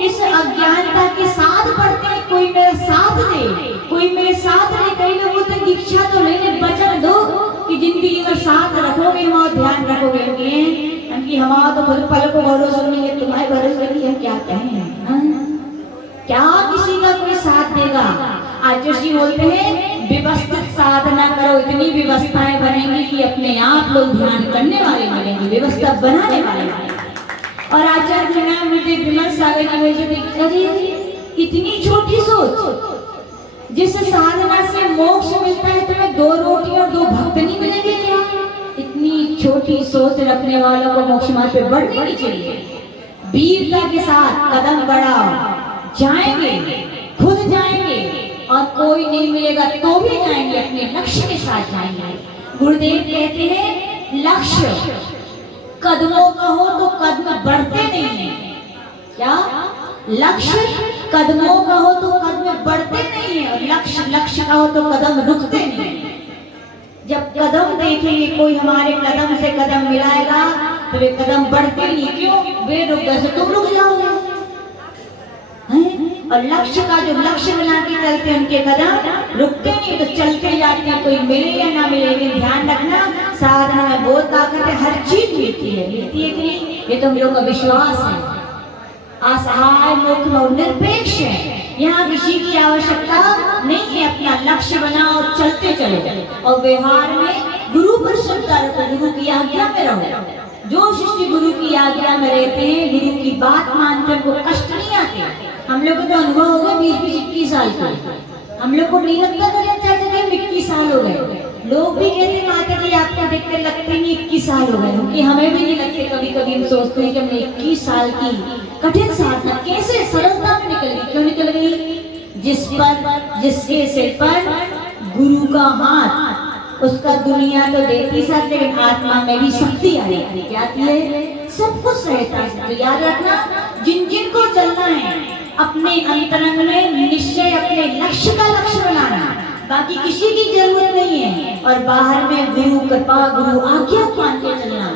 इस अज्ञानता के साथ पढ़ते हैं, कोई मेरा साथ दे, कोई मेरे साथ नहीं। कई लोग बोलते हैं दीक्षा तो लेने, वचन दो कि जिंदगी में साथ रखोगे, वहाँ ध्यान रखोगे। कि हमारा तो खुद पल को भरोसा नहीं है, तुम्हारे भरोसे की हम क्या कहें? क्या किसी का कोई साथ देगा? आचार्य जी बोलते हैं व्यवस्थित साधना करो, इतनी व्यवस्थाएं बनेंगी कि अपने आप लोग ध्यान करने वाले मिलेंगे, व्यवस्था बनाने वाले। और आचार्य जी ने मुझे विमल सागर की वजह से इतनी छोटी सोच, जिस साधना से मोक्ष मिलता है तुम्हें 2 रोटी और 2 भक्त नहीं मिलेंगे क्या? इतनी छोटी सोच रखने वालों को मोक्ष मार्ग पे बढ़ने की चाहिए। वीरता के साथ कदम बढ़ाओ, जाएंगे, खुद जाएंगे, और कोई नहीं मिलेगा तो भी जाएंगे, अपने लक्ष्य के साथ जाएंगे। गुरुदेव कहते हैं लक्ष्य कदमों का हो तो कदम बढ़ते नहीं है। क्या लक्ष्य कदमों का हो तो कदम बढ़ते नहीं है, और लक्ष्य का हो तो कदम रुकते नहीं है। जब कदम देखेंगे कोई हमारे कदम से कदम मिलाएगा तो वे कदम बढ़ते नहीं। क्यों? वे रुक गए तो तुम रुक जाओगे। और लक्ष्य का जो लक्ष्य बना के चलते उनके कदम रुकते नहीं, तो चलते जाते हैं। कोई मिले या ना मिले, लेकिन ध्यान रखना साधना में बहुत ताकत है, हर चीज मिलती है कि नहीं, ये तो हम लोग का विश्वास है। असहाय मुक्त और निरपेक्ष है, यहाँ किसी की आवश्यकता नहीं है। अपना लक्ष्य बनाओ और चलते चलो, और व्यवहार में गुरु पर श्रद्धा रखो, गुरु की आज्ञा में रहो। जो शिष्य गुरु की आज्ञा में रहते हैं, गुरु की बात मानते हैं, उनको कष्ट नहीं आते। हम लोग को तो अनुभव हो गया 20-21 साल का, हम लोग को नहीं लगता था चाचा 21 साल हो गए। लोग भी कहते माता जी आपको देखते लगते नहीं 21 साल हो गए, क्योंकि हमें भी नहीं लगते। कभी कभी हम सोचते हैं कि हमने 21 साल की कठिन साधना कैसे सरलता में निकल गई। क्यों निकल गई? जिसके सिर पर गुरु का हाथ, उसका दुनिया तो देती साथ, लेकिन आत्मा में भी शक्ति आ जाती है। क्या आती है? सब कुछ सहता है। तो याद रखना, जिन जिन को चलना है अपने अंतरंग में निश्चय अपने लक्ष्य का लक्ष्य बनाना, बाकी किसी की जरूरत नहीं है। और बाहर में गुरु कृपा, गुरु आज्ञा मान के चलना।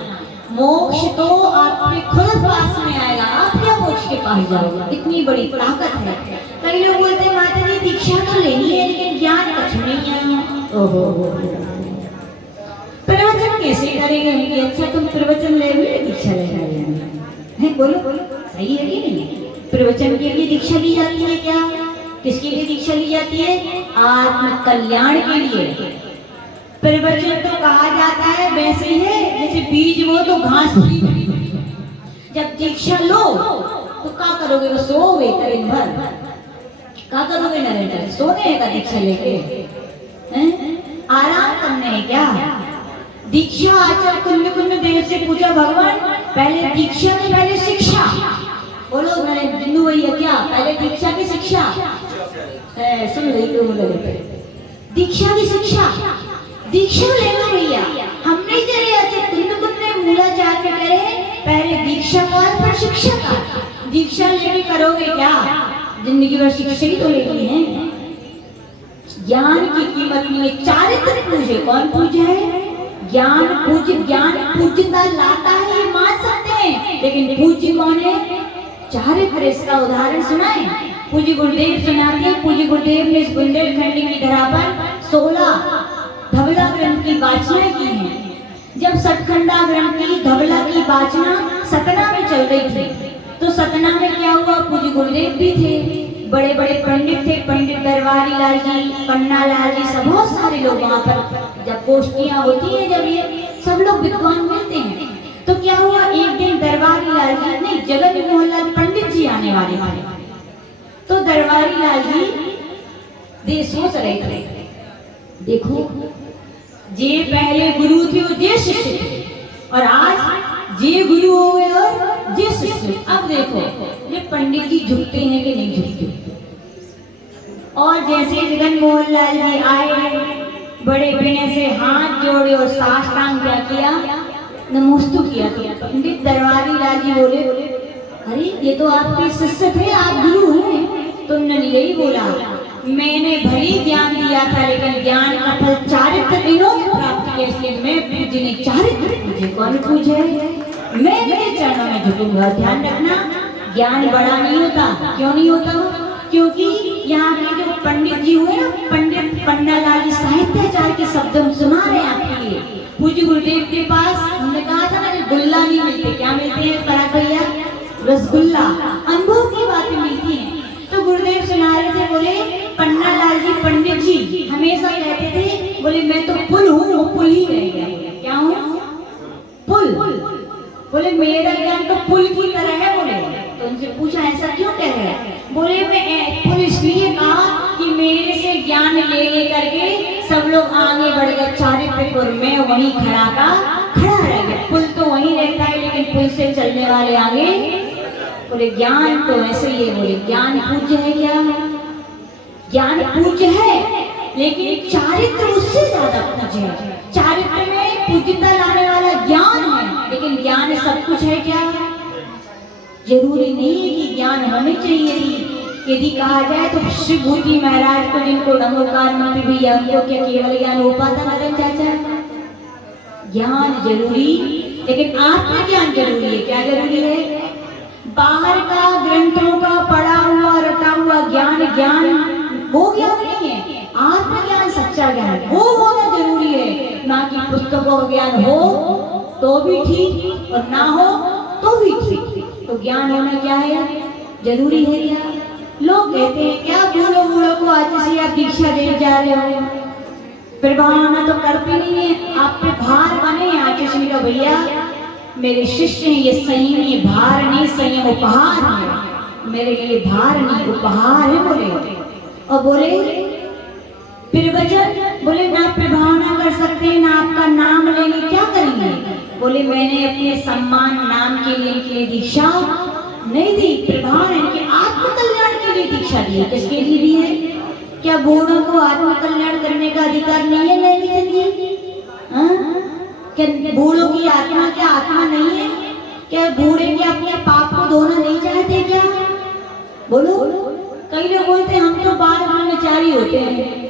मोक्ष तो आपके खुद पास में आएगा, आप क्या मोक्ष के पास जाओगे? इतनी बड़ी ताकत है। कई लोग बोलते हैं माता जी दीक्षा तो लेनी है, लेकिन ज्ञान कुछ नहीं है। ओहो, पर प्रवचन कैसे करेंगे? हमने अच्छा तुम प्रवचन ले दीक्षा ले हैं, बोलो सही है कि नहीं? प्रवचन के लिए दीक्षा ली जाती है क्या? किसके लिए दीक्षा ली जाती है? आत्म कल्याण के लिए। प्रवचन तो कहा जाता है वैसे ही है जैसे बीज वो तो घास फूटी। जब दीक्षा लो तो क्या करोगे? वो सोओगे दिन भर, क्या करोगे नरेंद्र? सोने का दीक्षा लेके आराम करने है क्या? दीक्षा आचार्य कुंभ देव से पूछा भगवान पहले दीक्षा की पहले शिक्षा? बोलो नरेंद्र बिंदु भैया क्या पहले दीक्षा की शिक्षा? सुन रही तो बोलो दीक्षा की शिक्षा, दीक्षा ले लो भैया। हम नहीं करे आचार्य कुंभ ने मूलाचार्य करे पहले दीक्षा का फिर शिक्षा का। दीक्षा लेके करोगे क्या? जिंदगी भर शिक्षा ही तो लेनी है। ज्ञान की कीमत नहीं है, चारित्र पूजे। कौन पूजा है? ज्ञान पूज्य, ज्ञान पूज्यता लाता है ये मान सकते हैं, लेकिन पूज्य कौन है? चारित्र। इसका उदाहरण सुनाए पूज्य गुरुदेव सुनाते हैं। पूज्य गुरुदेव ने इस बुंदेलखंड की धरा पर 16 धवला ग्रंथ की वाचना की है। जब सतखंडा ग्रंथ की धवला की वाचना सतना में चल रही थी तो सतना में क्या हुआ? पूज्य गुरुदेव भी थे, बड़े बड़े पंडित थे, पंडित दरबारी लाल जी, पन्ना लाल जी, सब बहुत सारे लोग वहाँ पर जब गोष्ठियाँ होती हैं, जब ये सब लोग विद्वान मिलते हैं तो क्या हुआ? एक दिन दरबारी लाल जी नहीं जगन मोहन लाल पंडित जी आने वाले थे। तो दरबारी लाल जी सोच रहे थे देखो जे पहले गुरु थे वो जे शिष्य थे और आज जे गुरु हो गए और जे शिष्य। अब देखो ये पंडित जी झुकते हैं कि नहीं झुकते? और जैसे जगन मोहन लाल जी आए बड़े विनय से हाथ जोड़े और साष्टांग क्या किया? नमोस्तु किया। तो पंडित दरबारी लाल जी बोले अरे ये तो आपके शिष्य थे, आप गुरु हैं। तो उन्होंने यही बोला मैंने भली ज्ञान दिया था लेकिन ज्ञान का फल चारित्र दिनों में प्राप्त किया, इसलिए मैं पूज्य ने चारित्र पूजे। कौन पूजे? मैं मेरे चरणों में झुकूंगा। ध्यान रखना ज्ञान बड़ा नहीं होता। क्यों नहीं होता? क्योंकि यहाँ के जो पंडित जी हुए ना, पंडित पन्ना लाल जी साहित्याचार्य के शब्द हम सुना रहे हैं आपके लिए। पूज्य गुरुदेव के पास हमने कहा था ना गुल्ला नहीं मिलते, क्या मिलते हैं पराग भैया? रसगुल्ला, अनुभव की बातें मिलती हैं। तो गुरुदेव सुना रहे थे, बोले पन्ना लाल जी पंडित जी हमेशा कहते थे, बोले मैं तो पुल हूँ, वो पुल ही रह गया। क्या हूँ? पुल। बोले मेरा ज्ञान तो पुल की तरह है। बोले तो उनसे पूछा ऐसा क्यों कह रहे हैं? बोले मैं पुल इसलिए कहा कि मेरे से ज्ञान ले करके सब लोग आगे बढ़ गए चारित्र पर, मैं वहीं खड़ा रह गया। पुल तो वहीं रहता है लेकिन पुल से चलने वाले आगे। बोले ज्ञान तो ऐसे ही है। बोले ज्ञान पूज्य है क्या? ज्ञान पूज्य है लेकिन चारित्र उससे ज्यादा पूज्य है। चारित्र में पूज्यता लाने वाला ज्ञान है, लेकिन ज्ञान सब कुछ है क्या? जरूरी नहीं है कि ज्ञान होने चाहिए। यदि कहा जाए तो श्री भूति महाराज को, जिनको नमोकार मंत्री भी हमको क्या केवल ज्ञान हो पाता मदन चाचा? ज्ञान जरूरी लेकिन आत्मज्ञान जरूरी है। क्या जरूरी है? बाहर का ग्रंथों का पढ़ा हुआ रटा हुआ ज्ञान वो ज्ञान नहीं है। आत्मज्ञान सच्चा ज्ञान वो होना जरूरी है, ना कि पुस्तकों का ज्ञान हो तो भी ठीक और ना हो तो भी ठीक। तो ज्ञान होना क्या है? जरूरी है क्या? लोग कहते हैं क्या बूढ़ों को आज से आप दीक्षा देने जा रहे हो, प्रभावना तो करते नहीं है, आप पे भार बने। आचार्य का भैया मेरे शिष्य हैं, ये संयम, ये भार नहीं, संयम उपहार है मेरे लिए, भार नहीं उपहार है। बोले और बोले प्रवचन, बोले ना प्रभावना कर सकते ना आपका नाम लेंगे, क्या करेंगे? बोले मैंने अपने सम्मान नाम के लिए दीक्षा नहीं दी, प्रभाव इनके आत्मकल्याण के लिए दीक्षा दी। किसके लिए दी है? क्या बूढ़ों को आत्मकल्याण करने का अधिकार नहीं है? नहीं चाहिए? क्या बूढ़ों की आत्मा क्या आत्मा नहीं है? क्या बूढ़े के अपने पाप को धोना नहीं चाहते क्या? बोलो। कई लोग बोलते हैं हम तो बाल ब्रह्मचारी होते हैं,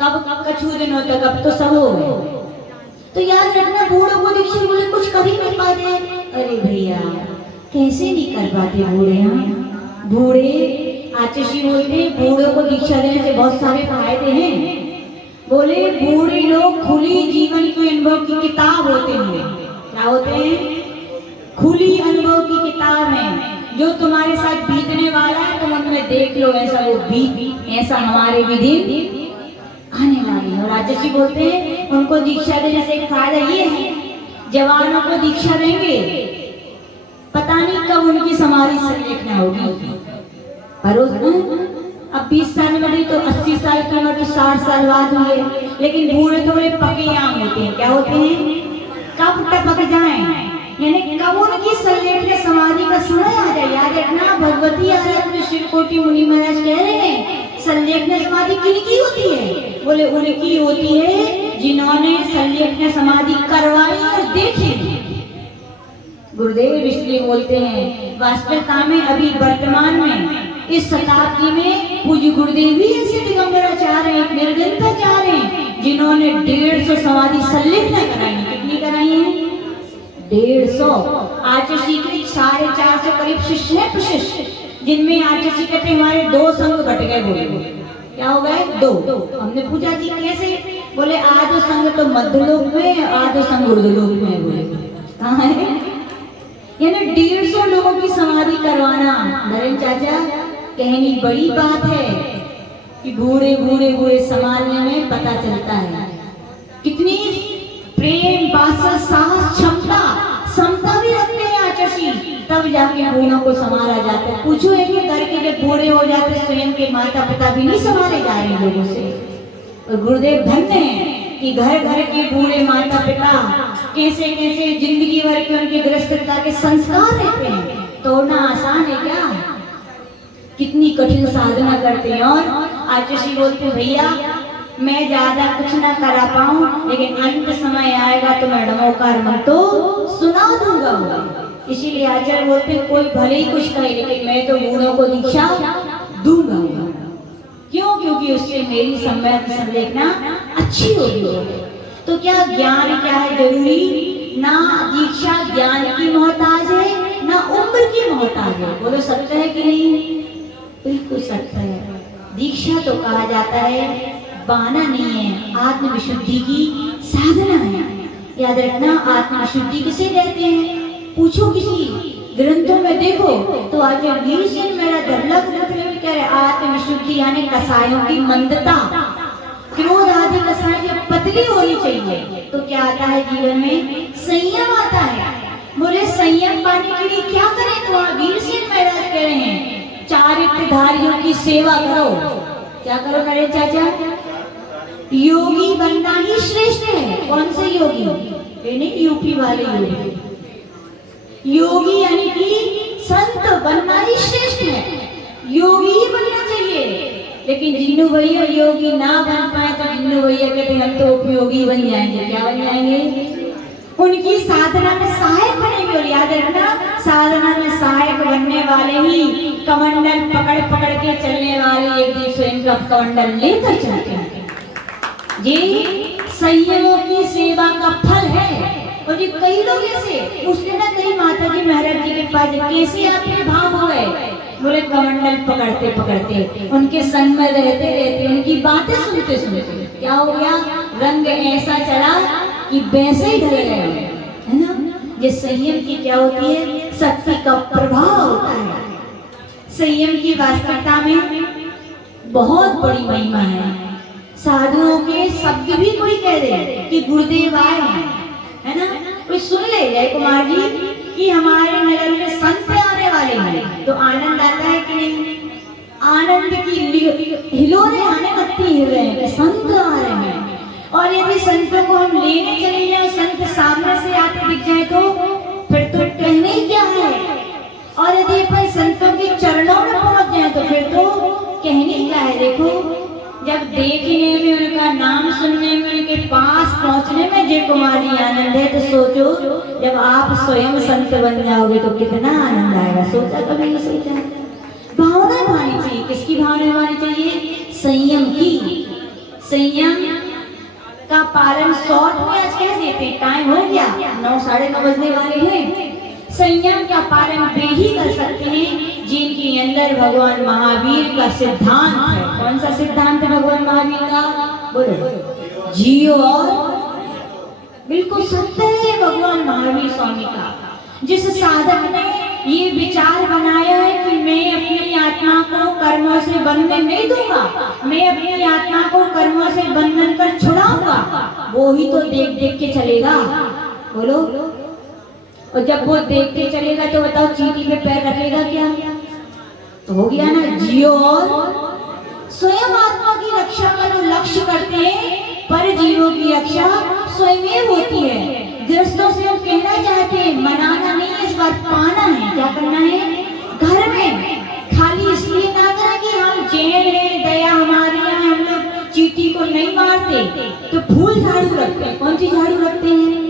कब कछू दिन होता है, कब तो सब हो गए। तो याद रखना बूढ़ों को दीक्षा बोले कुछ कर ही नहीं पाते। अरे भैया कैसे नहीं कर पाते बूढ़े? यहाँ बूढ़े आचार्य बोलते बूढ़ों को दीक्षा देने से बहुत सारे फायदे हैं। बोले बूढ़े लोग खुली जीवन के अनुभव की किताब होते हैं। क्या होते हैं? खुली अनुभव की किताब है। जो तुम्हारे साथ बीतने वाला है तुम उनमें देख लो, ऐसा वो बीत, ऐसा हमारे भी दिन आने वाली है। और राजा जी बोलते हैं उनको दीक्षा देने से एक फायदा ये है, जवानों को दीक्षा देंगे पता नहीं कब उनकी समाधि संलेखना होगी। पर अब 20 साल में नहीं तो 80 साल की उम्र तो 60 साल बाद हुई है। लेकिन बूढ़े थोड़े पके आम होते हैं। क्या होते हैं? कब टपक जाएं, यानी कब उनकी संलेखने समाधि का समय आ जाए। याद रखना, भगवती आराध्य शिवकोटि मुनि महाराज कह रहे हैं संलेखने समाधि किनकी होती है? बोले उनकी होती है जिन्होंने संलेखने समाधि करवाई और देखी। गुरुदेव इसलिए बोलते हैं वास्तविकता में अभी वर्तमान में इस शताब्दी में पूज्य गुरुदेव भी ऐसे दिगंबराचार्य हैं, निर्गंताचार्य हैं जिन्होंने 150 समाधि संलेखना कराई है। कितनी कराई है? 150। आचार्य श्री के 450 करीब शिष्य है, प्रशिष्य, जिनमें आचार्य श्री कहते हमारे 2 संघ बट गए। बोले क्या हो गए? 2। हमने पूछा जी कैसे? बोले आधो संघ तो मध्यलोक में, आधो संघ ऊर्ध्वलोक में। बोले कहाँ है? यानी 150 लोगों की समाधि करवाना नरेंद्र चाचा कहनी बड़ी बात है कि बूढ़े बूढ़े बूढ़े संभालने में पता चलता है कितनी प्रेम, वात्सल्य, साहस, क्षमता, समता भी रखते हैं आचार्य, तब जाके बूढ़ों को संभाला जाता है। पूछो एक घर के जब बूढ़े हो जाते स्वयं के माता पिता भी नहीं संभाले जा रहे लोगों से। और गुरुदेव धन्य है कि घर घर के बूढ़े माता पिता कैसे कैसे जिंदगी भर के उनके गृहस्थता के संस्कार रहते हैं। तोड़ना आसान है क्या? कितनी कठिन साधना करते हैं। और आचार्य बोलते भैया मैं ज्यादा कुछ ना करा पाऊं, लेकिन अंत समय आएगा तो मैं नमोकार मन तो सुना दूंगा। इसीलिए आचार्य बोलते कोई भले ही कुछ कहे लेकिन मैं तो बूढ़ों को दीक्षा दूंगा। क्यों? क्योंकि उससे मेरी संलेखना अच्छी होगी। तो क्या ज्ञान क्या है जरूरी? ना दीक्षा ज्ञान की मोहताज है, ना उम्र की मोहताज है। बोलो सत्य है कि नहीं? बिल्कुल सत्य है। दीक्षा तो कहा जाता है बहाना नहीं है, आत्मविशुद्धि की साधना है। याद रखना, आत्मविशुद्धि किसे कहते हैं? पूछो किसी ग्रंथों में देखो तो आज वीरसेन मेरा दुर्लभ ग्रंथ में कह रहे आत्मविशुद्धि यानी कसायों की मंदता, क्रोध आदि कसाय जब पतली होनी चाहिए तो क्या आता है जीवन में? संयम आता है। बोले संयम पाने के लिए क्या करें? तो वीरसेन महाराज कह रहे हैं चारित्रधारियों की सेवा करो। क्या करो करे चाचा? योगी बनना ही श्रेष्ठ है। कौन से योगी? नहीं यूपी वाले योगी। योगी यानी कि संत बनना ही श्रेष्ठ है, योगी ही बनना चाहिए। लेकिन जिन्नू भैया योगी ना बन पाए तो जिन्नू भैया कहते हम तो उपयोगी बन जाएंगे। क्या बन जाएंगे? उनकी साधना में सहायक बनेंगे। और याद रखना, साधना में सहायक बनने वाले ही कमंडल पकड़ पकड़ के चलने वाले एक दिन स्वयं का कमंडल लेकर चलते हैं। ये संयमों की सेवा का फल है। और ये कई लोग ऐसे उसने ना कई माता जी महाराज जी के पास कैसे आपके भाव हो गए? बोले कमंडल पकड़ते पकड़ते उनके संग में रहते रहते उनकी बातें सुनते सुनते क्या हो गया? रंग ऐसा चला कि वैसे ही ढल गए, है ना? ये संयम की क्या होती है? शक्ति का प्रभाव होता है। संयम की वास्तविकता में बहुत बड़ी महिमा है। साधुओं के शब्द भी कोई कह दे कि गुरुदेव आए हैं, है ना? कोई सुन ले जय कुमार जी कि हमारे नगर में संत आने वाले हैं तो आनंद आता है कि नहीं? आनंद की हिलोरे आने लगती हिल रहे हैं कि संत आ रहे हैं। और यदि संतों को हम लेने चले जाए, संत सामने से आते दिख जाए तो फिर तो कहने ही क्या है। और यदि अपन संतों के चरणों में पहुंच जाए तो फिर तो कहने ही क्या है। देखो जब देखने में, उनका नाम सुनने में, उनके पास पहुंचने में जय कुमार जी आनंद है तो सोचो जब आप स्वयं संत बन जाओगे तो कितना आनंद आएगा। सोचा कभी नहीं सोचा? भावना भानी चाहिए। किसकी भावना भानी चाहिए? संयम की। संयम का पालन शॉर्ट में आज कह देते, टाइम हो गया 9 साढ़े 9 बजने वाले हैं। संयम का पालन वे ही कर सकते हैं जिनके अंदर भगवान महावीर का सिद्धांत है। कौन सा सिद्धांत है भगवान महावीर का? बोलो जियो और बिल्कुल सत्य है भगवान महावीर स्वामी का। जिस साधक ने ये विचार बनाया है कि मैं अपनी आत्मा को कर्मों से बंधन नहीं दूंगा, मैं अपनी आत्मा को कर्मों से बंधन कर छुड़ाऊंगा, वो ही तो देख देख के चलेगा। बोलो, और जब वो देख के चलेगा तो बताओ चींटी पे पैर रखेगा क्या? तो हो गया ना, जियो और स्वयं आत्मा की रक्षा का जो लक्ष्य करते हैं, पर जीवों की रक्षा स्वयं होती है। गृहस्थों से हम कहना चाहते हैं, मनाना नहीं है, इस बार पाना है। क्या करना है? घर में खाली इसलिए ना करें कि हम जैन हैं, दया हमारी है, हम लोग चींटी को नहीं मारते, तो फूल झाड़ू रखते हैं। कौन सी झाड़ू रखते हैं?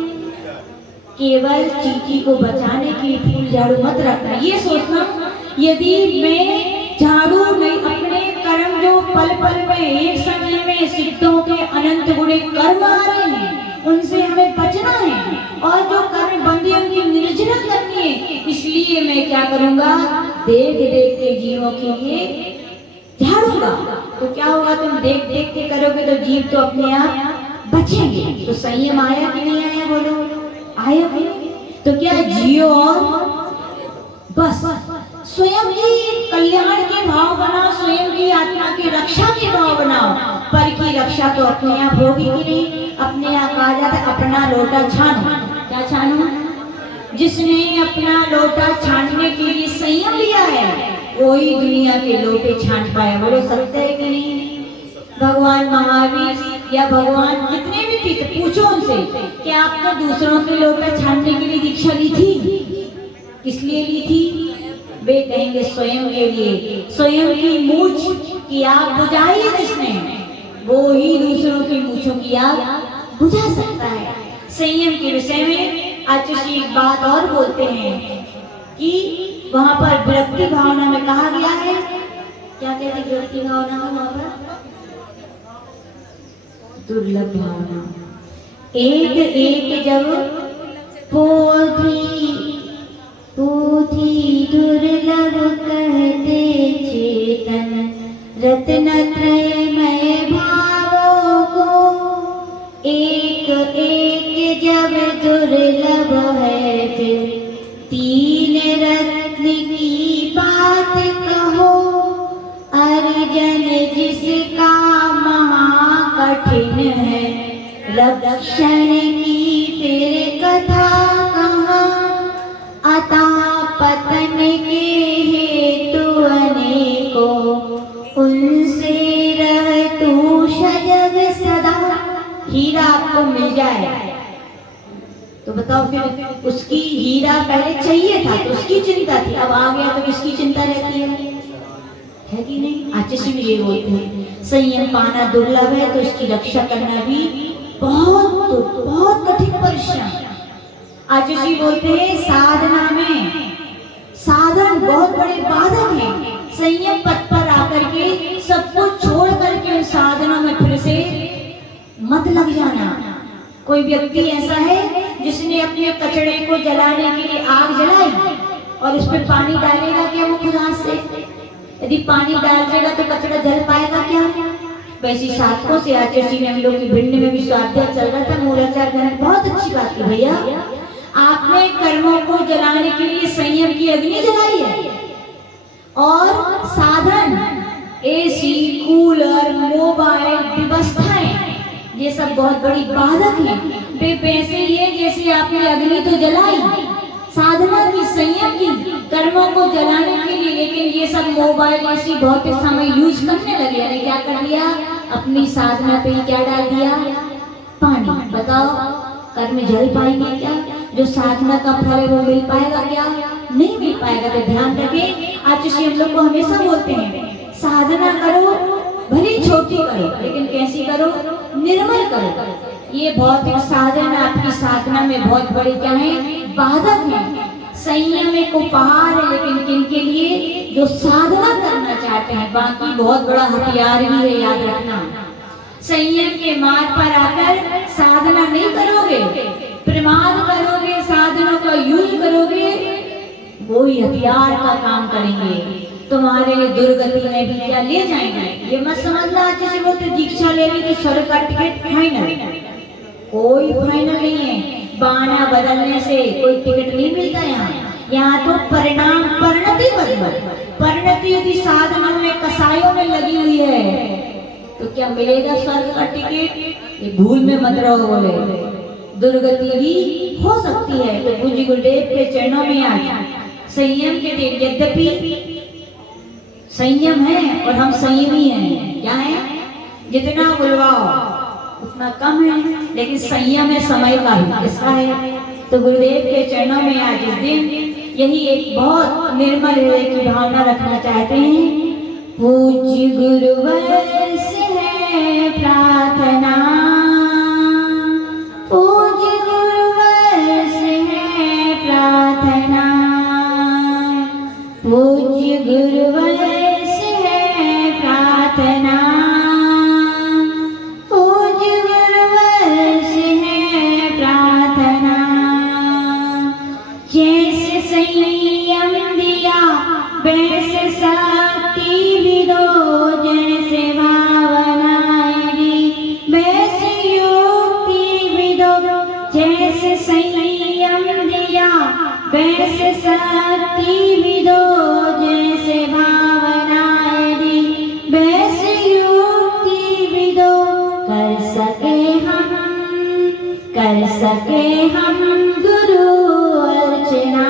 केवल चींटी को बचाने के लिए फूल झाड़ू मत रखना। ये सोचना, यदि मैं झाड़ू नहीं, अपने कर्म जो पल पल में एक समय में सिद्धों के अनंत गुणे कर्म आ रहे हैं, उनसे हमें बचना है, और जो कर्म बंदी उनकी निर्जरा करनी है। इसलिए मैं क्या करूंगा? देख देख के जीवों के लिए झाड़ूंगा। तो क्या होगा? तुम देख देख के करोगे तो जीव तो अपने आप बचेंगे। तो संयम आया कि नहीं आया? बोलो, आया भी। तो क्या जियो और बस स्वयं की कल्याण के भाव बनाओ, स्वयं की आत्मा की रक्षा के भाव बनाओ। पर की रक्षा तो अपने आप होगी कि नहीं? अपने आप कहा जाता है, अपना लोटा छानो। क्या छानो? जिसने अपना लोटा छानने के लिए संयम लिया है, वही दुनिया के लोटे छान पाया। बोलो, सत्य है कि नहीं? भगवान महावीर या भगवान जितने भी थे, पूछो उनसे कि आपने दूसरों के लोटा छानने के लिए दीक्षा ली थी? किस लिए ली थी? वे कहेंगे स्वयं के लिए। स्वयं की मूछ की आग बुझाई है जिसने, वो ही दूसरों की मूछों की आग बुझा सकता है। संयम के विषय में आचार्य एक बात और बोलते हैं कि वहां पर विरक्ति भावना में कहा गया है। क्या कहते? विरक्ति भावना में वहां पर दुर्लभ भावना। एक एक जब पोथी दुर्लभ कहते चेतन, रत्न त्रयमय भावों को एक एक जब दुर्लभ है, फिर तीन रत्न की बात कहो। अर्जन जिसका महाकठिन है, रक्षण की फिर कथा कहाँ। अता पतन के हेतु अनेकों, उनसे रह तू सजग सदा। हीरा आपको मिल जाए तो बताओ, फिर उसकी हीरा पहले चाहिए था तो उसकी चिंता थी, अब आ गया तो किसकी चिंता रहती है कि नहीं? आचार्य भी ये बोलते हैं, संयम पाना दुर्लभ है तो उसकी रक्षा करना भी बहुत कठिन परिश्रम। आचार्य बोलते हैं, साधना में साधन बहुत बड़े बाधक हैं। संयम पथ पर आकर के सब कुछ छोड़ करके उन साधनों में फिर से मत लग जाना। कोई व्यक्ति ऐसा है जिसने अपने कचड़े को जलाने के लिए आग जलाई और उस पर पानी डालेगा क्या वो खुद हाथ से? यदि पानी डाल देगा तो कचड़ा जल पाएगा क्या? वैसी साधकों से आचार्य ने हम लोग की भिंड में भी स्वाध्याय चल रहा था, मूलाचार गण बहुत अच्छी बात की, भैया आपने कर्मों को जलाने के लिए संयम की अग्नि जलाई है, और साधन एसी, कूलर, मोबाइल, व्यवस्थाएं, ये सब बहुत बड़ी बाधक हैं। वे वैसे ही है जैसे आपने अग्नि तो जलाई साधना की, संयम की, कर्मों को जलाने के लिए, लेकिन ये सब मोबाइल ऐसी भौतिक समय यूज करने लगे। यानी क्या कर दिया? अपनी साधना पे ही क्या डाल दिया? पानी। बताओ कर्म जल पाएंगे क्या? जो साधना का फल है वो मिल पाएगा क्या? नहीं मिल पाएगा। तो ध्यान रखें, आचार्य हम लोग को हमेशा बोलते हैं, साधना करो भले छोटी करो, लेकिन कैसी करो? निर्मल करो। ये भौतिक साधन आपकी साधना में बहुत बड़े क्या है? बाधक है। संयम एक उपहार है, लेकिन किनके लिए? जो साधना करना चाहते हैं। बाकी बहुत बड़ा हथियार भी है, याद रखना। संयम के मार्ग पर आकर साधना नहीं करोगे, प्रमाद करोगे, साधनों का यूज करोगे, वो ही हथियार का काम करेंगे। तुम्हारे लिए दुर्गति में भी क्या ले जाएंगे। ये मत समझना जैसे वो तो दीक्षा लेनी तो स्वर्ग का टिकट फाइनल, कोई फाइनल नहीं है। बाना बदलने से कोई टिकट नहीं मिलता यहाँ तो परिणाम परिणति बदल, परिणति यदि साधनों में कसायों में लगी हुई है तो क्या मिलेगा स्वर्ग का टिकट। ये भूल में मत रहो, बोले दुर्गति भी हो सकती है। तो पूज्य गुरुदेव के चरणों में आज संयम के देव, यद्यपि संयम है और हम संयमी हैं, क्या है जितना बुलवाओ उतना कम है, लेकिन संयम है समय का भी, इसका है। तो गुरुदेव के चरणों में आज इस दिन यही एक बहुत निर्मल हृदय की भावना रखना चाहते हैं। पूज्य गुरुवर से है प्रार्थना, पूज्य गुरुवर से है प्रार्थना, पूज्य गुरुवर से है प्रार्थना, पूज्य गुरुवर से है प्रार्थना। जैसे संयम दिया वैसे शक्ति भी दो, जैसे भावनाएं दी वैसे युक्ति भी दो, जैसे संयम दिया वैसे शक्ति भी दो, जैसे भावनाएं दी वैसे युक्ति भी दो। कर सके हम गुरु अर्चना,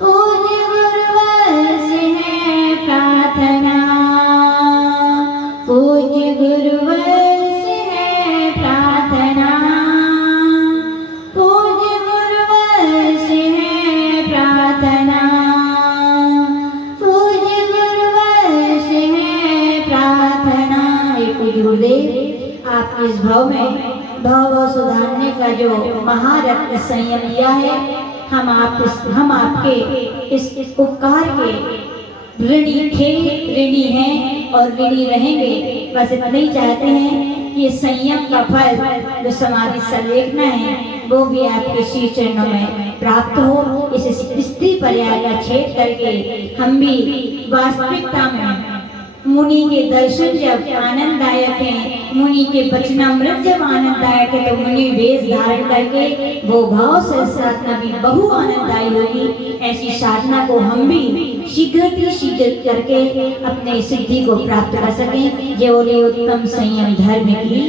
पूज्य गुरुवर से है प्रार्थना, पूज्य गुरुवर से है प्रार्थना, पूज्य गुरुवर से है प्रार्थना, पूज्य गुरुवर से है प्रार्थना। ये पूज्य गुरुदेव आपके इस भाव में भाव सुधारने का जो महारत्न संयम दिया है, हम आपके इस उपकार के ऋणी थे, ऋणी हैं और ऋणी रहेंगे। बस इतना ही चाहते हैं कि संयम का फल जो समाधि संलेखना है वो भी आपके श्री चरणों में प्राप्त हो। इस स्त्री पर्याय का छेद करके हम भी वास्तविकता में मुनि के दर्शन जब आनंददायक है, मुनि के वचनामृत जब आनंददायक है, तो मुनि वेश धारण करके वो भाव से साधना भी बहु आनंददायी होगी। ऐसी साधना को हम भी शीघ्र करके अपने सिद्धि को प्राप्त कर सकें। जो उत्तम संयम धर्म की